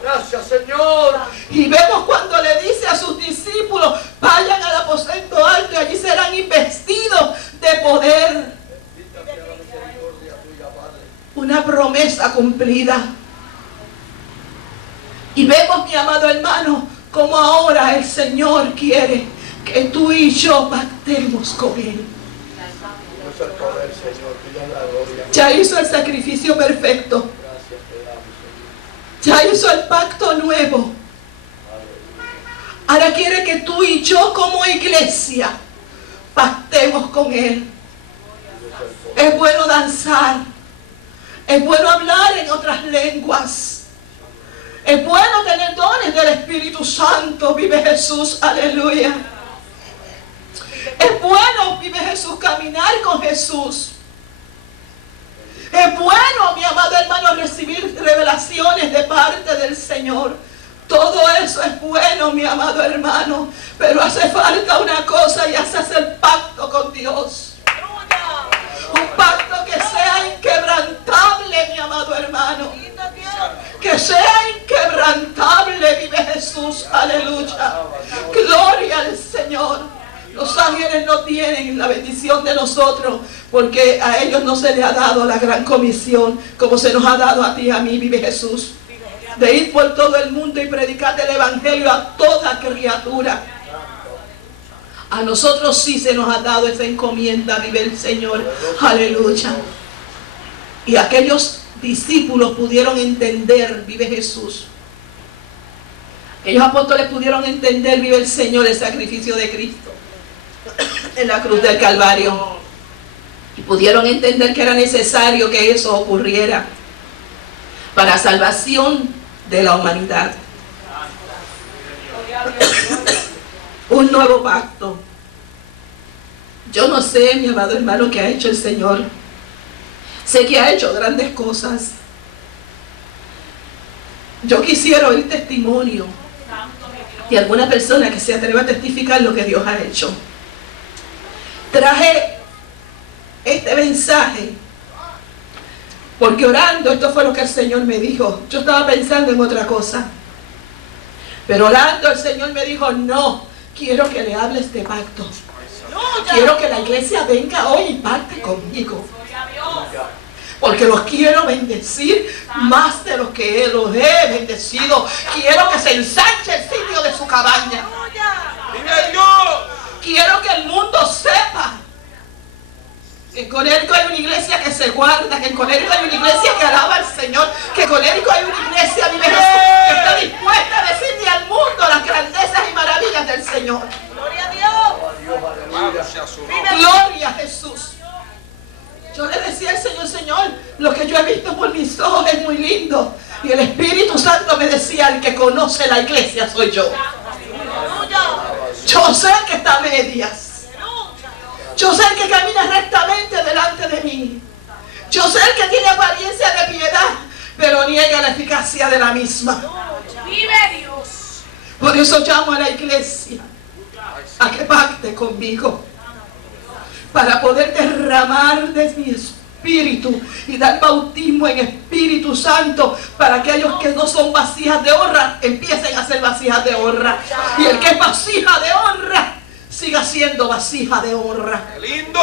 Gracias, Señor. Y vemos cuando le dice a sus discípulos, vayan al aposento alto y allí serán investidos de poder. Bendita sea la misericordia tuya, Padre. Una promesa cumplida. Y vemos, mi amado hermano, como ahora el Señor quiere que tú y yo pactemos con Él. No es el poder, Señor, tuya es la gloria. Ya hizo el sacrificio perfecto. Gracias te damos, Señor. Ya hizo el pacto nuevo. Ahora quiere que tú y yo como iglesia pactemos con Él. Es bueno danzar. Es bueno hablar en otras lenguas. Es bueno tener dones del Espíritu Santo. Vive Jesús, aleluya. Es bueno, vive Jesús, caminar con Jesús. Es bueno, mi amado hermano, recibir revelaciones de parte del Señor. Todo eso es bueno, mi amado hermano. Pero hace falta una cosa y hace hacer pacto con Dios. Un pacto que sea inquebrantable, mi amado hermano. Que sea inquebrantable, vive Jesús, aleluya. Gloria al Señor. Los ángeles no tienen la bendición de nosotros porque a ellos no se les ha dado la gran comisión como se nos ha dado a ti y a mí, vive Jesús. De ir por todo el mundo y predicar el evangelio a toda criatura. A nosotros sí se nos ha dado esa encomienda, vive el Señor, aleluya. Y aquellos discípulos pudieron entender, vive Jesús. Aquellos apóstoles pudieron entender, vive el Señor, el sacrificio de Cristo en la cruz del Calvario. Y pudieron entender que era necesario que eso ocurriera para salvación de la humanidad. Un nuevo pacto. Yo no sé, mi amado hermano, qué ha hecho el Señor. Sé que ha hecho grandes cosas. Yo quisiera oír testimonio de alguna persona que se atreva a testificar lo que Dios ha hecho. Traje este mensaje porque orando, esto fue lo que el Señor me dijo. Yo estaba pensando en otra cosa, pero orando el Señor me dijo, no, quiero que le hables de pacto. Quiero que la iglesia venga hoy y pacte conmigo, porque los quiero bendecir más de lo que los he bendecido. Quiero que se ensanche el sitio de su cabaña. Quiero que el mundo sepa que en Conérico hay una iglesia que se guarda, que en Conérico hay una iglesia que alaba al Señor, que en Conérico hay una iglesia, vive Jesús, que está dispuesta a decirle al mundo las grandezas y maravillas del Señor. Gloria a Dios. Gloria a Jesús. Yo le decía al Señor, Señor, lo que yo he visto por mis ojos es muy lindo. Y el Espíritu Santo me decía, el que conoce la iglesia soy yo. Yo sé el que está a medias. Yo sé el que camina rectamente delante de mí. Yo sé el que tiene apariencia de piedad, pero niega la eficacia de la misma. Vive Dios. Por eso llamo a la iglesia a que pacte conmigo, para poder derramar de mi espíritu y dar bautismo en Espíritu Santo, para aquellos que no son vasijas de honra empiecen a ser vasijas de honra, y el que es vasija de honra siga siendo vasija de honra. ¡Lindo!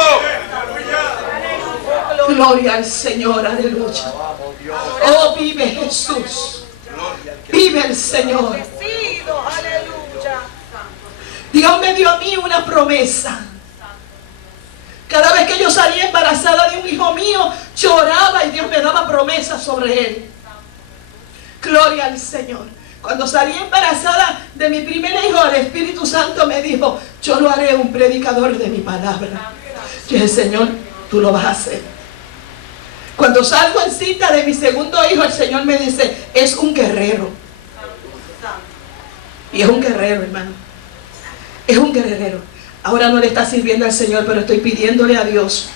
Gloria al Señor, aleluya. Oh, vive Jesús, vive el Señor. Aleluya. Dios me dio a mí una promesa. Cada vez que yo salía embarazada de un hijo mío, lloraba y Dios me daba promesas sobre él. Gloria al Señor. Cuando salí embarazada de mi primer hijo, el Espíritu Santo me dijo, yo lo haré un predicador de mi palabra. Yo dije, Señor, tú lo vas a hacer. Cuando salgo en cita de mi segundo hijo, el Señor me dice, es un guerrero. Y es un guerrero, hermano. Es un guerrero. Ahora no le está sirviendo al Señor, pero estoy pidiéndole a Dios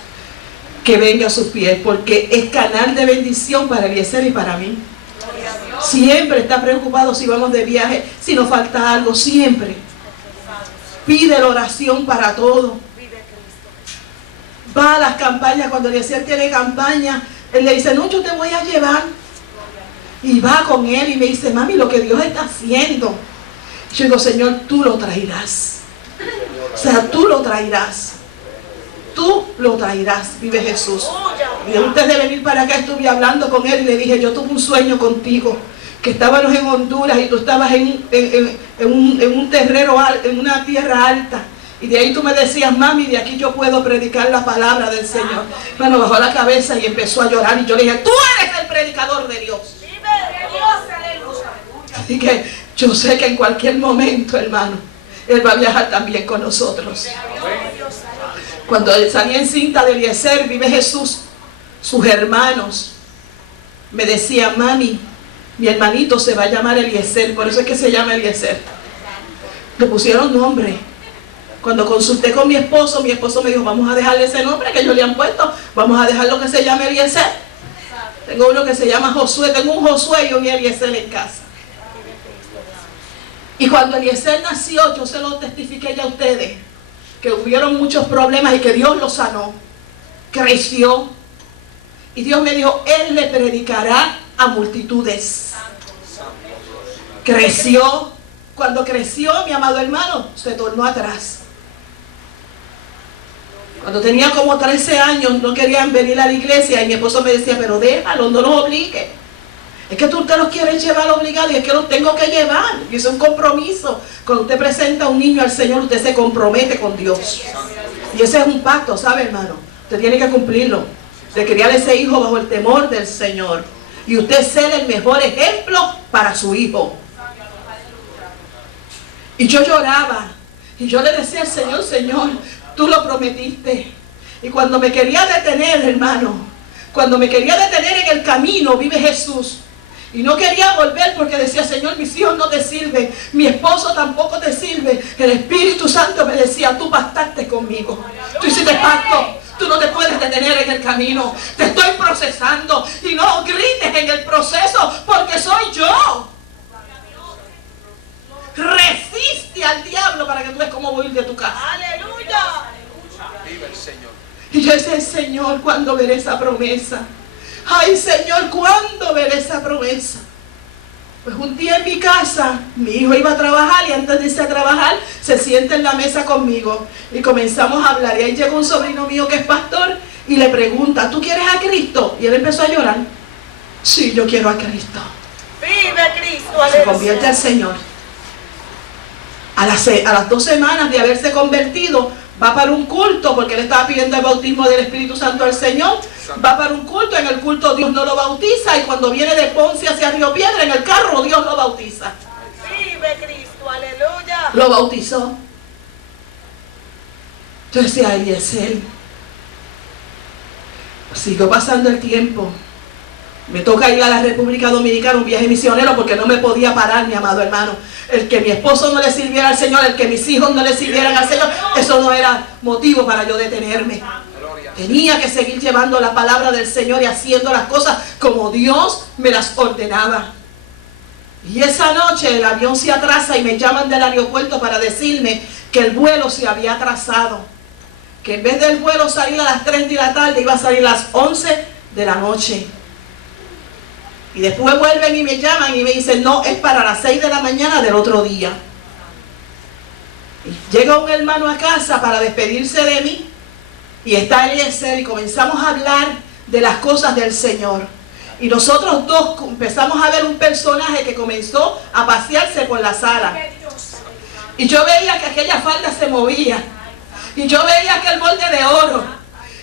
que venga a sus pies, porque es canal de bendición para Eliezer y para mí. Siempre está preocupado si vamos de viaje, si nos falta algo, siempre. Pide la oración para todo. Va a las campañas, cuando Eliezer tiene campaña, él le dice, no, yo te voy a llevar. Y va con él y me dice, mami, lo que Dios está haciendo. Yo digo, Señor, tú lo traerás. O sea, tú lo traerás. Tú lo traerás, vive Jesús. Y antes de venir para acá estuve hablando con él y le dije, yo tuve un sueño contigo, que estábamos en Honduras y tú estabas en un terreno, en una tierra alta. Y de ahí tú me decías, mami, de aquí yo puedo predicar la palabra del Señor. Bueno, bajó la cabeza y empezó a llorar y yo le dije, tú eres el predicador de Dios. Así que yo sé que en cualquier momento, hermano, Él va a viajar también con nosotros. Cuando salí encinta de Eliezer, vive Jesús, sus hermanos me decían, mami, mi hermanito se va a llamar Eliezer, por eso es que se llama Eliezer. Le pusieron nombre. Cuando consulté con mi esposo me dijo, vamos a dejarle ese nombre que ellos le han puesto, vamos a dejarlo que se llame Eliezer. Tengo uno que se llama Josué, tengo un Josué y un Eliezer en casa. Y cuando Eliezer nació, yo se lo testifiqué ya a ustedes, que hubieron muchos problemas y que Dios lo sanó, creció. Y Dios me dijo, Él le predicará a multitudes. Creció. Cuando creció, mi amado hermano, se tornó atrás. Cuando tenía como 13 años, no querían venir a la iglesia y mi esposo me decía, pero déjalo, no los obligue. Es que tú te los quieres llevar obligado y es que los tengo que llevar. Y eso es un compromiso. Cuando usted presenta a un niño al Señor, usted se compromete con Dios. Y ese es un pacto, ¿sabe, hermano? Usted tiene que cumplirlo. De criar a ese hijo bajo el temor del Señor. Y usted ser el mejor ejemplo para su hijo. Y yo lloraba. Y yo le decía al Señor, Señor, tú lo prometiste. Y cuando me quería detener, hermano, cuando me quería detener en el camino, vive Jesús. Y no quería volver porque decía, Señor, mis hijos no te sirven, mi esposo tampoco te sirve. El Espíritu Santo me decía, tú pactaste conmigo, tú hiciste pacto, tú no te puedes detener en el camino, te estoy procesando y no grites en el proceso porque soy yo. Resiste al diablo para que tú veas cómo voy a ir de tu casa. Aleluya. Vive el Señor. Y yo decía, Señor, ¿cuándo veré esa promesa? Ay, Señor, ¿cuándo veré esa promesa? Pues un día en mi casa, mi hijo iba a trabajar y antes de irse a trabajar, se sienta en la mesa conmigo y comenzamos a hablar. Y ahí llegó un sobrino mío que es pastor y le pregunta, ¿tú quieres a Cristo? Y él empezó a llorar. Sí, yo quiero a Cristo. Vive Cristo. Se convierte al Señor. A las 2 semanas de haberse convertido, va para un culto, porque él estaba pidiendo el bautismo del Espíritu Santo al Señor. Va para un culto, en el culto Dios no lo bautiza, y cuando viene de Ponce hacia Río Piedra, en el carro Dios lo bautiza. Vive Cristo, aleluya. Lo bautizó. Yo decía, ay, es él. Siguió pasando el tiempo. Me toca ir a la República Dominicana, un viaje misionero, porque no me podía parar, mi amado hermano. El que mi esposo no le sirviera al Señor, el que mis hijos no le sirvieran al Señor, eso no era motivo para yo detenerme. Tenía que seguir llevando la palabra del Señor y haciendo las cosas como Dios me las ordenaba. Y esa noche el avión se atrasa y me llaman del aeropuerto para decirme que el vuelo se había atrasado. Que en vez del vuelo salir a las 3 de la tarde, iba a salir a las 11 de la noche. Y después vuelven y me llaman y me dicen, no, es para las 6 de la mañana del otro día. Y llega un hermano a casa para despedirse de mí. Y está Eliezer y comenzamos a hablar de las cosas del Señor. Y nosotros dos empezamos a ver un personaje que comenzó a pasearse por la sala. Y yo veía que aquella falda se movía. Y yo veía aquel molde de oro.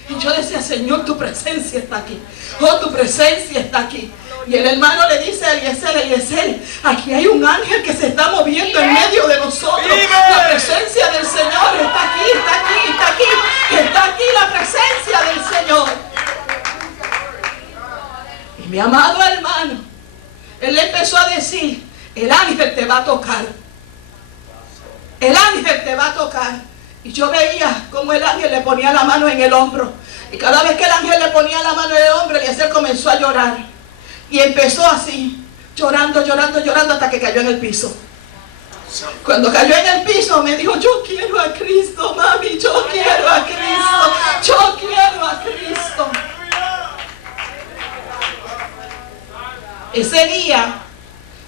Y yo decía, Señor, tu presencia está aquí. Oh, tu presencia está aquí. Y el hermano le dice a Eliezer, Eliezer, aquí hay un ángel que se está moviendo en medio de nosotros. La presencia del Señor está aquí, está aquí, está aquí. Está aquí la presencia del Señor. Y mi amado hermano, él le empezó a decir, el ángel te va a tocar. el ángel te va a tocar. Y yo veía como el ángel le ponía la mano en el hombro. Y cada vez que el ángel le ponía la mano en el hombro, Eliezer comenzó a llorar. Y empezó así, llorando, llorando, llorando, hasta que cayó en el piso. Cuando cayó en el piso me dijo, yo quiero a Cristo, mami, yo quiero a Cristo, yo quiero a Cristo. Ese día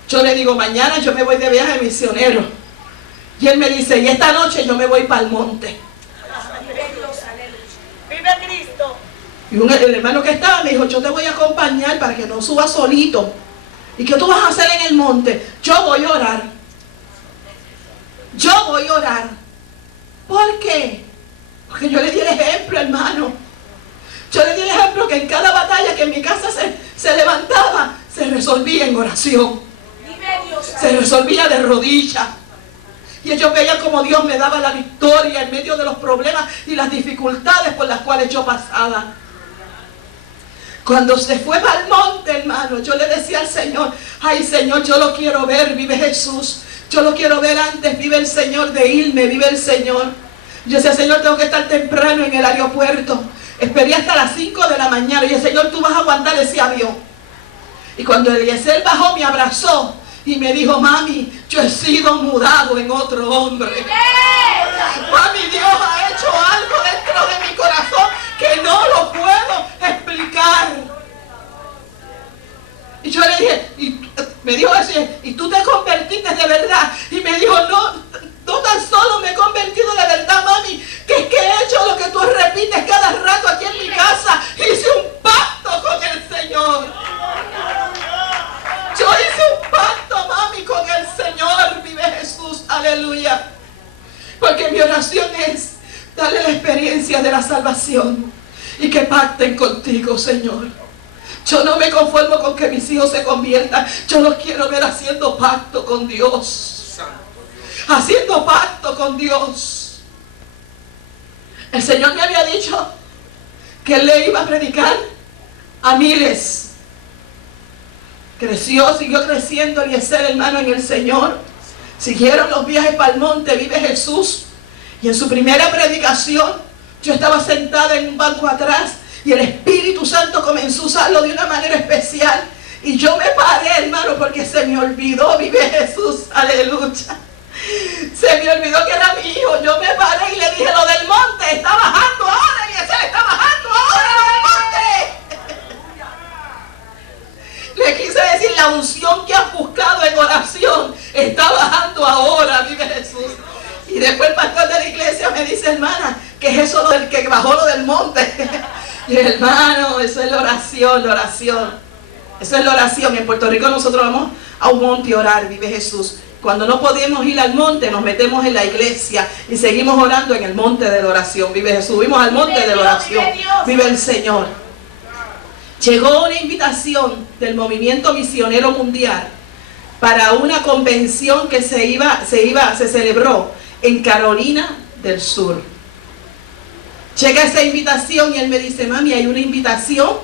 yo le digo, mañana yo me voy de viaje misionero. Y él me dice, y esta noche yo me voy para el monte. ¡Vive Cristo! Y el hermano que estaba me dijo, yo te voy a acompañar para que no subas solito. ¿Y qué tú vas a hacer en el monte? Yo voy a orar. Yo voy a orar. ¿Por qué? Porque yo le di el ejemplo, hermano. Yo le di el ejemplo que en cada batalla que en mi casa se levantaba, se resolvía en oración. Se resolvía de rodillas. Y ellos veían como Dios me daba la victoria en medio de los problemas y las dificultades por las cuales yo pasaba. Cuando se fue para el monte, hermano, yo le decía al Señor, ay Señor, yo lo quiero ver, vive Jesús. Yo lo quiero ver antes, vive el Señor, de irme, vive el Señor. Yo decía, Señor, tengo que estar temprano en el aeropuerto. Esperé hasta las 5 de la mañana. Y el Señor, tú vas a aguantar ese avión. Y cuando Eliezer bajó, me abrazó y me dijo, mami, yo he sido mudado en otro hombre. Mami, Dios ha hecho algo dentro de mi corazón que no lo puedo explicar. Y yo le dije, y me dijo eso, y tú te convertiste de verdad. Y me dijo, no tan solo me he convertido de verdad, mami, que es que he hecho lo que tú repites cada rato aquí en mi casa. Hice un pacto con el Señor. Yo hice un pacto, mami, con el Señor. Vive Jesús, aleluya. Porque mi oración es darle la experiencia de la salvación y que pacten contigo, Señor. Yo no me conformo con que mis hijos se conviertan. Yo los quiero ver haciendo pacto con Dios. Haciendo pacto con Dios. El Señor me había dicho que Él le iba a predicar a miles. Creció, siguió creciendo Eliezer, hermano, en el Señor. Siguieron los viajes para el monte, vive Jesús. Y en su primera predicación, yo estaba sentada en un banco atrás y el Espíritu Santo comenzó a usarlo de una manera especial. Y yo me paré, hermano, porque se me olvidó, vive Jesús, aleluya. Se me olvidó que era mi hijo. Yo me paré y le dije, lo del monte está bajando ahora, Eliezer está bajando ahora lo del monte. Le quise decir, la unción que has buscado en oración está bajando ahora, vive Jesús. Y después el pastor de la iglesia me dice, hermana, ¿qué es eso del que bajó lo del monte? Y hermano, eso es la oración, la oración. Eso es la oración. En Puerto Rico nosotros vamos a un monte a orar, vive Jesús. Cuando no podemos ir al monte, nos metemos en la iglesia y seguimos orando en el monte de la oración. Vive Jesús. Subimos al monte de la oración. Vive el Señor. Llegó una invitación del Movimiento Misionero Mundial para una convención que se celebró en Carolina del Sur. Llega esa invitación y él me dice, mami, hay una invitación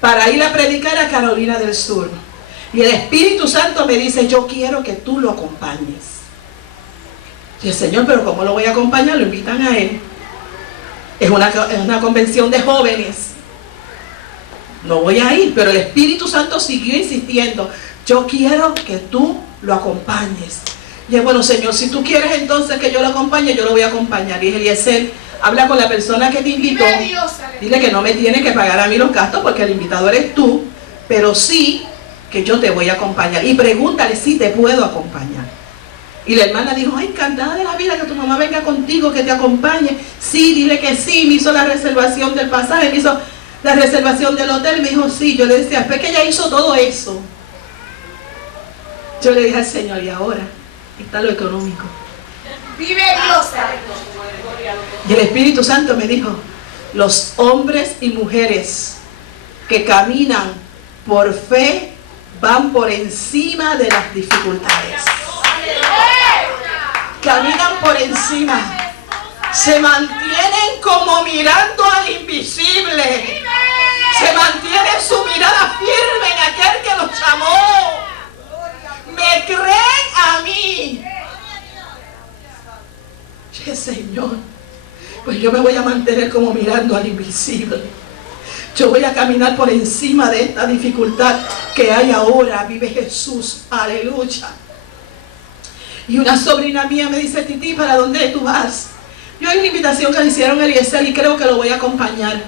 para ir a predicar a Carolina del Sur. Y el Espíritu Santo me dice, yo quiero que tú lo acompañes. Y el Señor, pero ¿cómo lo voy a acompañar? Lo invitan a él. Es una convención de jóvenes. No voy a ir, pero el Espíritu Santo siguió insistiendo, yo quiero que tú lo acompañes. Y es bueno, Señor, si tú quieres entonces que yo lo acompañe, yo lo voy a acompañar. Y Eliezer, habla con la persona que te invitó, dile que no me tiene que pagar a mí los gastos porque el invitado eres tú, pero sí que yo te voy a acompañar. Y pregúntale si te puedo acompañar. Y la hermana dijo, ay, encantada de la vida que tu mamá venga contigo, que te acompañe. Sí, dile que sí. Me hizo la reservación del pasaje, me hizo la reservación del hotel. Me dijo, sí. Yo le decía, después que ella hizo todo eso, yo le dije al Señor, y ahora está lo económico. Vive Dios. Y el Espíritu Santo me dijo, los hombres y mujeres que caminan por fe van por encima de las dificultades. Caminan por encima. Se mantienen como mirando al invisible. Se mantiene su mirada firme en aquel que los llamó. Me creen a mí. pues yo me voy a mantener como mirando al invisible. Yo voy a caminar por encima de esta dificultad que hay ahora. Vive Jesús, aleluya. Y una sobrina mía me dice: Titi, ¿para dónde tú vas? Yo hay una invitación que le hicieron a Eliezer y creo que lo voy a acompañar.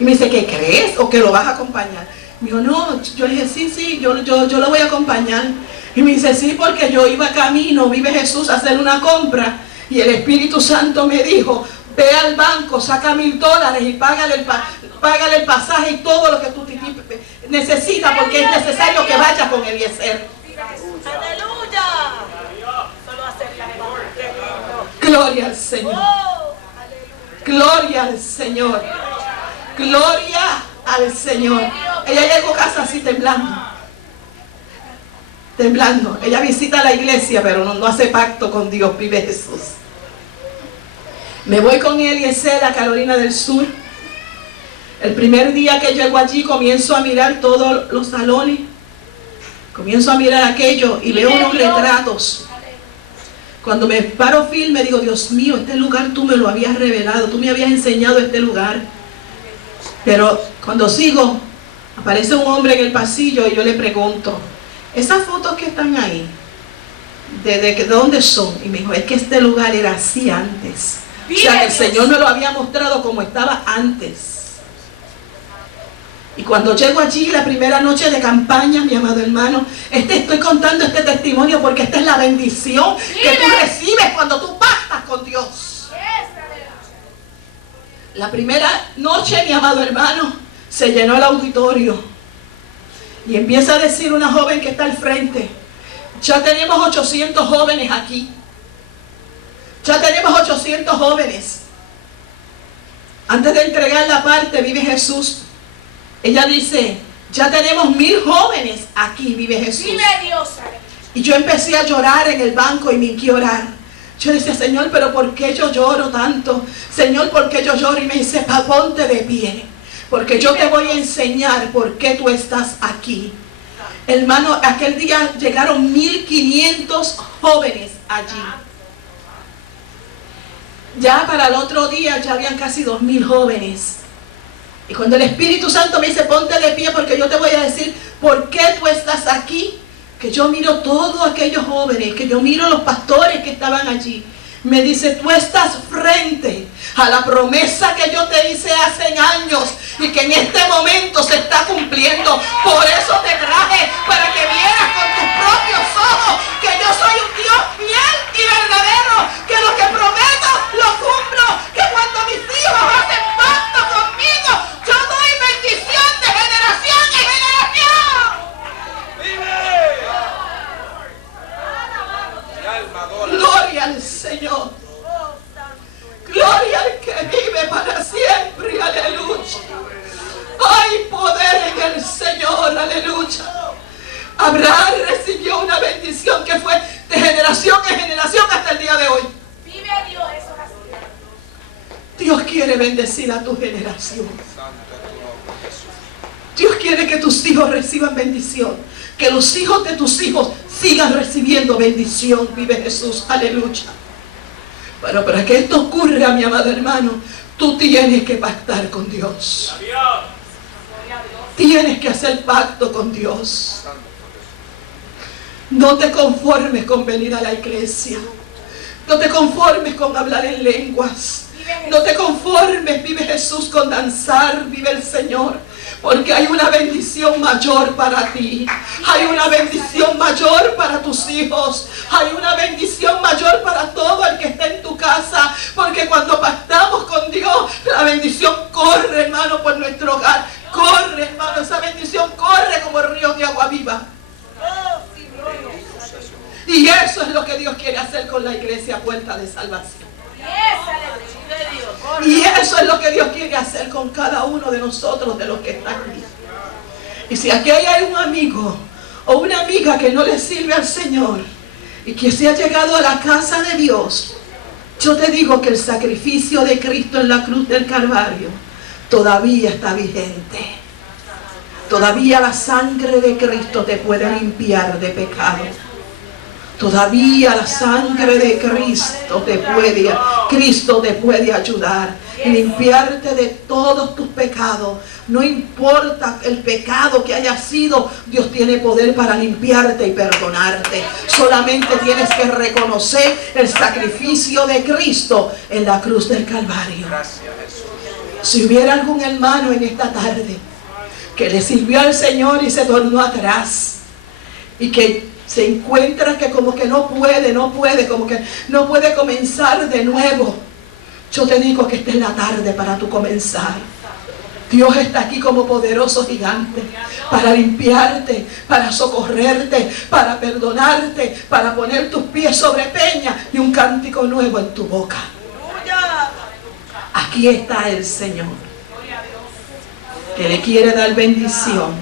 Y me dice: ¿qué crees? ¿O que lo vas a acompañar? Me dijo: no. Yo le dije: sí, yo lo voy a acompañar. Y me dice: sí, porque yo iba camino, vive Jesús, a hacer una compra. Y el Espíritu Santo me dijo: ve al banco, saca $1000 y págale el pasaje y todo lo que tú necesitas, porque es necesario que vayas con Eliezer. ¡Aleluya! Solo acepta, Gloria al Señor. Gloria al Señor. Gloria al Señor. Ella llegó a casa así temblando. Temblando. Ella visita la iglesia, pero no hace pacto con Dios. Vive Jesús. Me voy con Eliezer a Carolina del Sur. El primer día que llego allí comienzo a mirar todos los salones. Comienzo a mirar aquello y veo unos retratos. Cuando me paro firme digo: Dios mío, este lugar tú me lo habías revelado, tú me habías enseñado este lugar. Pero cuando sigo, aparece un hombre en el pasillo y yo le pregunto: ¿esas fotos que están ahí, de dónde son? Y me dijo: es que este lugar era así antes. O sea, que el Señor me lo había mostrado como estaba antes. Y cuando llego allí, la primera noche de campaña, mi amado hermano, estoy contando este testimonio porque esta es la bendición que tú recibes cuando tú pactas con Dios. La primera noche, mi amado hermano, se llenó el auditorio. Y empieza a decir una joven que está al frente: ya tenemos 800 jóvenes aquí. Ya tenemos 800 jóvenes. Antes de entregar la parte, vive Jesús, ella dice: ya tenemos 1000 jóvenes aquí, vive Jesús. Vive Dios. Y yo empecé a llorar en el banco y me hinqué a orar. Yo decía: Señor, pero ¿por qué yo lloro tanto? Señor, ¿por qué yo lloro? Y me dice: ponte de pie, porque yo te voy a enseñar por qué tú estás aquí. Hermano, aquel día llegaron 1500 jóvenes allí. Ya para el otro día ya habían casi 2000 jóvenes. Y cuando el Espíritu Santo me dice: ponte de pie porque yo te voy a decir por qué tú estás aquí, que yo miro todos aquellos jóvenes, que yo miro los pastores que estaban allí, me dice: tú estás frente a la promesa que yo te hice hace años y que en este momento se está cumpliendo. Por eso te traje, para que vieras con tus propios ojos que yo soy un Dios fiel y verdadero, que lo que prometo lo cumplo, que cuando mis hijos hacen pacto conmigo, yo doy bendición de generación en generación. Gloria al Señor. Gloria al que vive para siempre. Aleluya. Hay poder en el Señor. Aleluya. Abraham recibió una bendición que fue de generación en generación hasta el día de hoy. Vive Dios, eso es así. Dios quiere bendecir a tu generación. Dios quiere que tus hijos reciban bendición. Que los hijos de tus hijos sigan recibiendo bendición. Vive Jesús. Aleluya. Bueno, para que esto ocurra, mi amado hermano, tú tienes que pactar con Dios. Tienes que hacer pacto con Dios. No te conformes con venir a la iglesia. No te conformes con hablar en lenguas. No te conformes, vive Jesús, con danzar, vive el Señor. Porque hay una bendición mayor para ti. Hay una bendición mayor para tus hijos. Hay una bendición mayor para todo el que esté en tu casa. Porque cuando pactamos con Dios, la bendición corre, hermano, por nuestro hogar. Corre, hermano, esa bendición corre como el río de agua viva. Y eso es lo que Dios quiere hacer con la iglesia Puerta de Salvación. Y eso es lo que Dios quiere hacer con cada uno de nosotros, de los que están aquí. Y si aquí hay un amigo o una amiga que no le sirve al Señor y que se ha llegado a la casa de Dios, yo te digo que el sacrificio de Cristo en la cruz del Calvario todavía está vigente. Todavía la sangre de Cristo te puede limpiar de pecado. Todavía la sangre de Cristo te puede ayudar y limpiarte de todos tus pecados. No importa el pecado que haya sido, Dios tiene poder para limpiarte y perdonarte. Solamente tienes que reconocer el sacrificio de Cristo en la cruz del Calvario. Si hubiera algún hermano en esta tarde que le sirvió al Señor y se tornó atrás y que se encuentra que como que no puede, como que no puede comenzar de nuevo, yo te digo que esta es la tarde para tu comenzar. Dios está aquí como poderoso gigante para limpiarte, para socorrerte, para perdonarte, para poner tus pies sobre peña y un cántico nuevo en tu boca. Aquí está el Señor, que le quiere dar bendición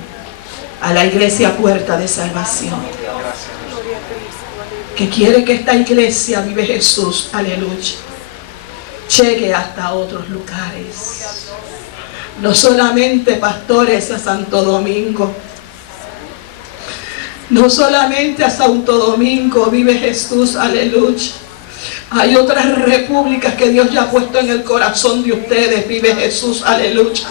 a la iglesia Puerta de Salvación, que quiere que esta iglesia, vive Jesús, aleluya, llegue hasta otros lugares. No solamente, pastores, a Santo Domingo. No solamente a Santo Domingo, vive Jesús, aleluya. Hay otras repúblicas que Dios ya ha puesto en el corazón de ustedes, vive Jesús, aleluya.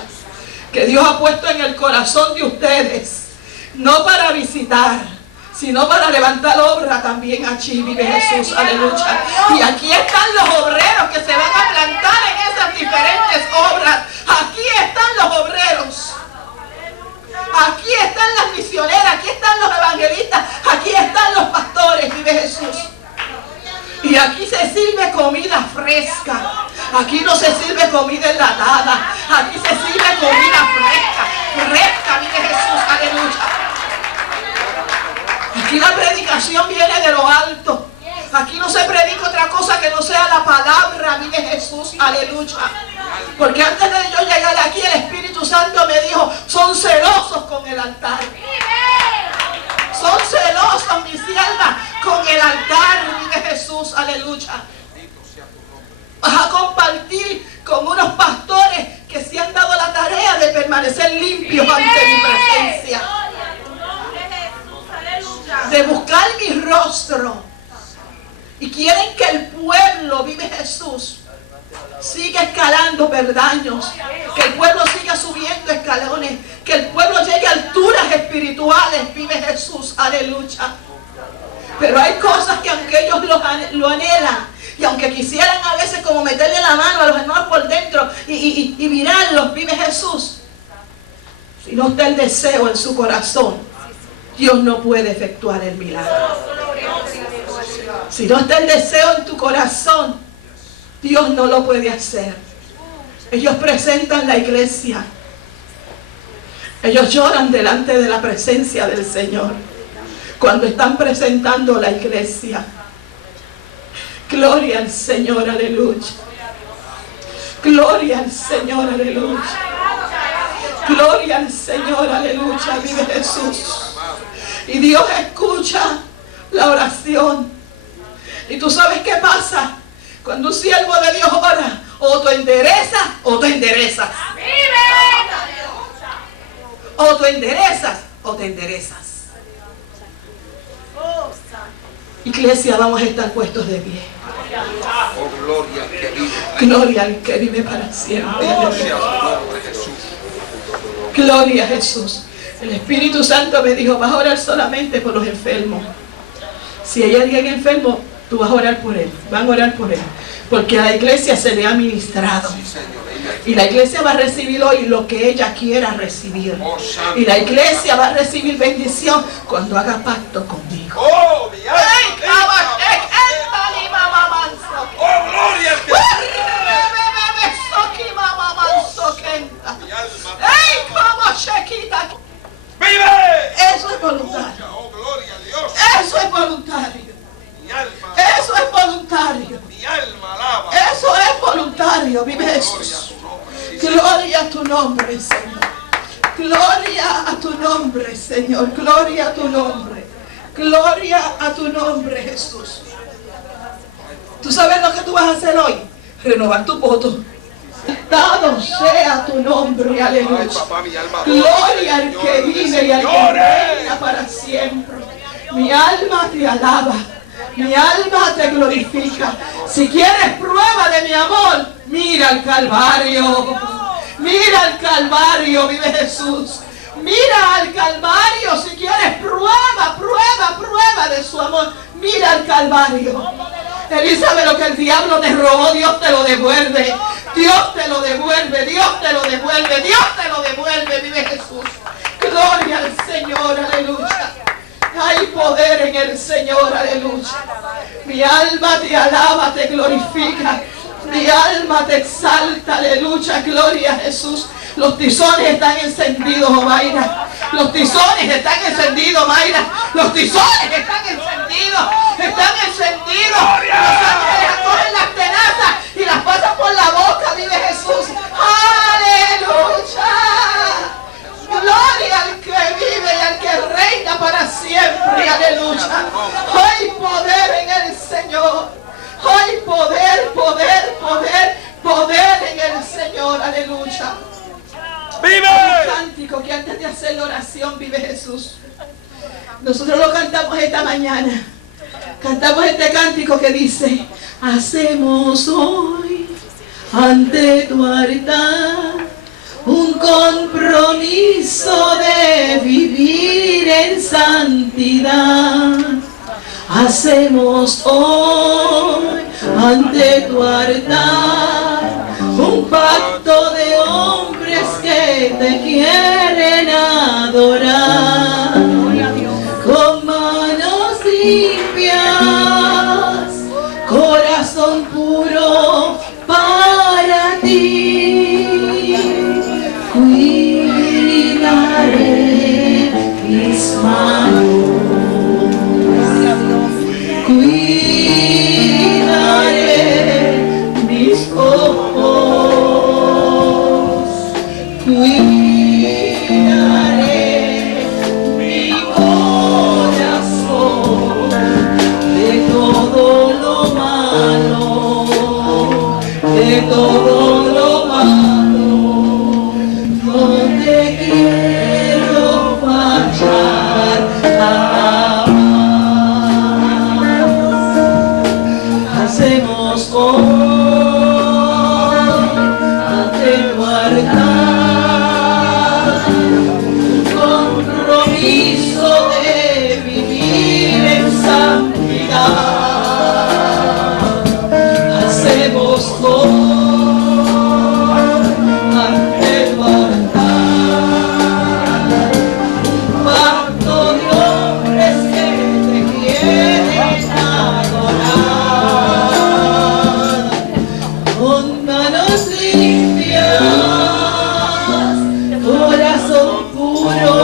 Que Dios ha puesto en el corazón de ustedes, no para visitar, sino para levantar obra también allí, vive Jesús, aleluya. Y aquí están los obreros que se van a plantar en esas diferentes obras. Aquí están los obreros. Aquí están las misioneras, aquí están los evangelistas, aquí están los pastores, vive Jesús. Y aquí se sirve comida fresca. Aquí no se sirve comida enlatada. Aquí se sirve comida fresca, vive Jesús, aleluya. Aquí la predicación viene de lo alto. Aquí no se predica otra cosa que no sea la palabra, vive Jesús, aleluya. Porque antes de yo llegar aquí, el Espíritu Santo me dijo, son celosos con el altar. Son celosos, mis siervas, con el altar, vive Jesús, aleluya. Vas a compartir con unos pastores que se han dado la tarea de permanecer limpios ante mi presencia, de buscar mi rostro. Y quieren que el pueblo, vive Jesús, siga escalando peldaños, que el pueblo siga subiendo escalones, que el pueblo llegue a alturas espirituales, vive Jesús, aleluya. Pero hay cosas que aunque ellos lo anhelan, y aunque quisieran a veces como meterle la mano a los hermanos por dentro y mirarlos, vive Jesús, si no está el deseo en su corazón, Dios no puede efectuar el milagro. Si no está el deseo en tu corazón, Dios no lo puede hacer. Ellos presentan la iglesia. Ellos lloran delante de la presencia del Señor cuando están presentando la iglesia. Gloria al Señor, aleluya. Gloria al Señor, aleluya. Gloria al Señor, aleluya. Vive Jesús. Y Dios escucha la oración. Y tú sabes qué pasa cuando un siervo de Dios ora: o tú enderezas o te enderezas. O tú enderezas o te enderezas. Iglesia, vamos a estar puestos de pie. Oh, gloria al que vive. Gloria al que vive para siempre. Gloria a Jesús. El Espíritu Santo me dijo: vas a orar solamente por los enfermos. Si hay alguien enfermo, tú vas a orar por él, van a orar por él, porque a la iglesia se le ha ministrado. Y la iglesia va a recibir hoy lo que ella quiera recibir. Y la iglesia va a recibir bendición cuando haga pacto conmigo. Oh, mi alma. Oh, gloria al que vive. Eso es voluntario. Oh, gloria a Dios. Eso es voluntario. Mi alma. Eso es voluntario. Mi alma alaba. Eso es voluntario, vive Jesús. Gloria a tu nombre, Señor. Gloria a tu nombre, Señor. Gloria a tu nombre. Gloria a tu nombre, Jesús. ¿Tú sabes lo que tú vas a hacer hoy? Renovar tu voto. Dado sea tu nombre, aleluya. Gloria al que vive y al que reina para siempre. Mi alma te alaba. Mi alma te glorifica. Si quieres prueba de mi amor, mira al Calvario. Mira al Calvario, vive Jesús. Mira al Calvario. Si quieres prueba de su amor, mira al Calvario. Elizabeth, lo que el diablo te robó, Dios te lo devuelve. Dios te lo devuelve, Dios te lo devuelve, Dios te lo devuelve, vive Jesús. Gloria al Señor, aleluya. Hay poder en el Señor, aleluya. Mi alma te alaba, te glorifica. Mi alma te exalta, aleluya, gloria a Jesús. Los tizones están encendidos, Mayra. Los tizones están encendidos, Mayra. Los tizones están encendidos. Están encendidos. Los ángeles acogen las tenazas y las pasan por la boca, vive Jesús. Aleluya. Gloria al que vive y al que reina para siempre, aleluya. Hay poder en el Señor. Hay poder en el Señor, aleluya. ¡Vive! Un cántico que antes de hacer la oración, vive Jesús. Nosotros lo cantamos esta mañana. Cantamos este cántico que dice: hacemos hoy ante tu altar un compromiso de vivir en santidad. Hacemos hoy ante tu altar un pacto de hombres que te quieren adorar, con manos limpias, corazón puro para ti. Cuidaré mis manos, cuidaré mis ojos, cuidaré mi corazón de todo lo malo, de todo lo malo. No te quiero fallar jamás. Hacemos hoy ante tu altar un compromiso de vivir en santidad. Hacemos hoy ante tu altar un pacto de hombres que te quieren adorar, con manos limpias, corazón puro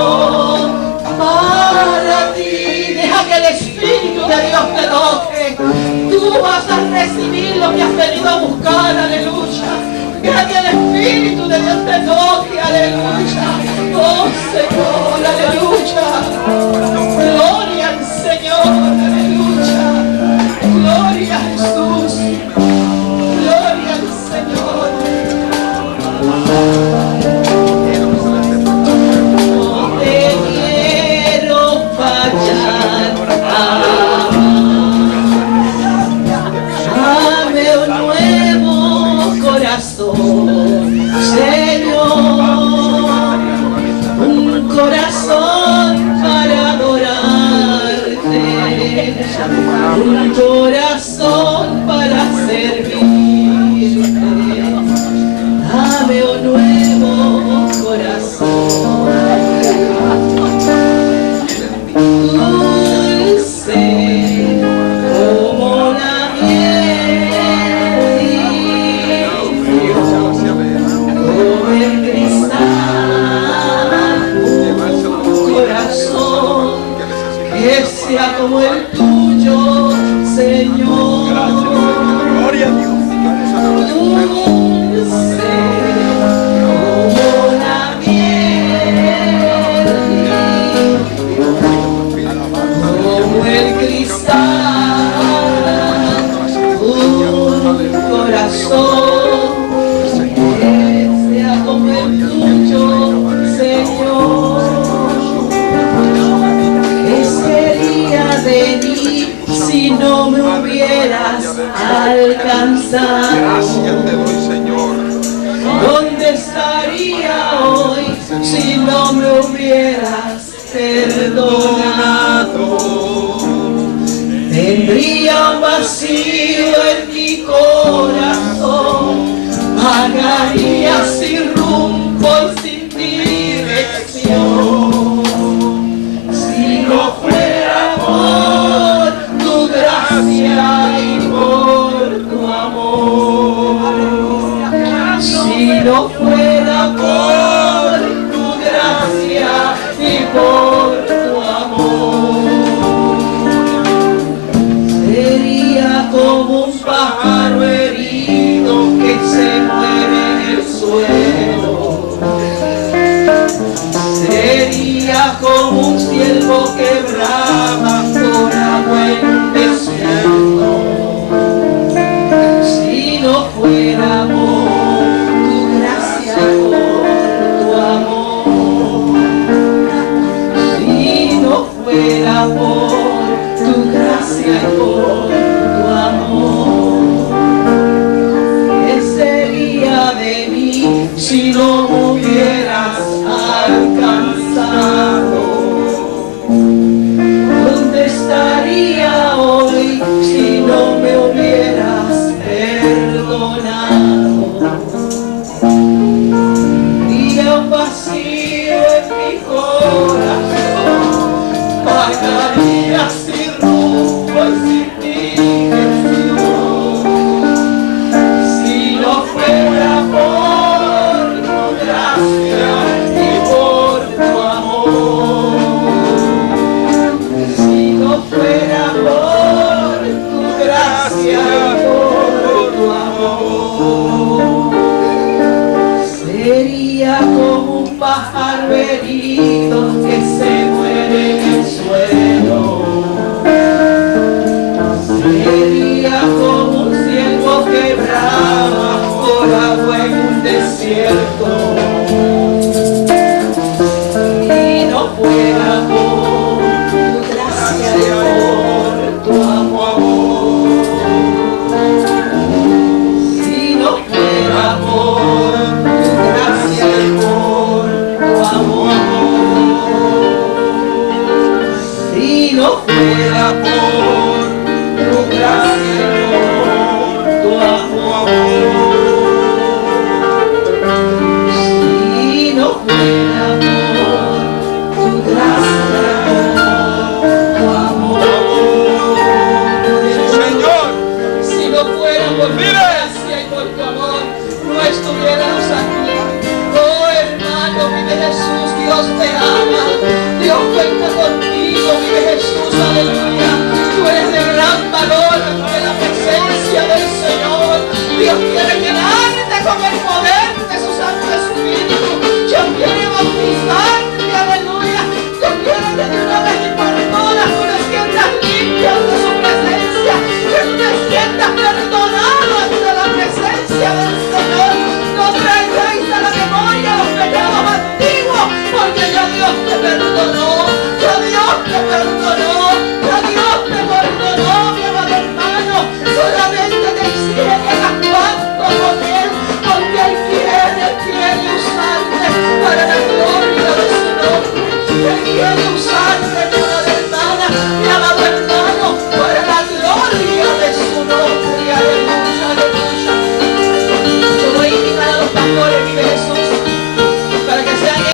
para ti. Deja que el Espíritu de Dios te toque. Tú vas a recibir lo que has venido a buscar, aleluya. Deja que el Espíritu de Dios te toque, aleluya. Oh Señor, aleluya. Gloria al Señor, aleluya. Gloria a Jesús. Gloria al Señor. No te quiero fallar jamás. Dame un nuevo corazón, Señor. Un corazón para adorarte. Un corazón para servirte. Dame un nuevo corazón, dulce como la miel, como el cristal. Un corazón que sea como el tuyo, Señor. Gloria a Dios. Dulce como la miel, como el cristal. Un corazón que sea como el tuyo, Señor. ¿Qué sería de mí alcanzado. Gracias te doy, Señor. ¿Dónde estaría hoy si no me hubieras perdonado? Tendría un vacío en mi corazón, vagaría sin rumbo y sin dirección. Si no fuera por tu gracia y por tu amor, si no fuera por tu gracia y por tu amor, sería como un pájaro herido que se muere en el suelo. Sería como un ciervo que brama por agua en un desierto. Si no fuera por tu gracia y por tu amor, si no fuera por tu gracia y por tu amor, ¿qué sería de mí si no me hubieras alcanzado? ¿Dónde estaría hoy si no me hubieras perdonado? Habría un vacío en mi corazón, vagaría sin rumbo y sin dirección. Si no fuera por tu gracia y por tu amor, si no fuera por tu gracia y por tu amor, sería como un pájaro herido que se muere en el suelo. Sería como un ciervo que brama por agua en un desierto. Si no fuera por tu gracia y por tu amor, si no fuera por tu gracia y por tu amor, si no fuera por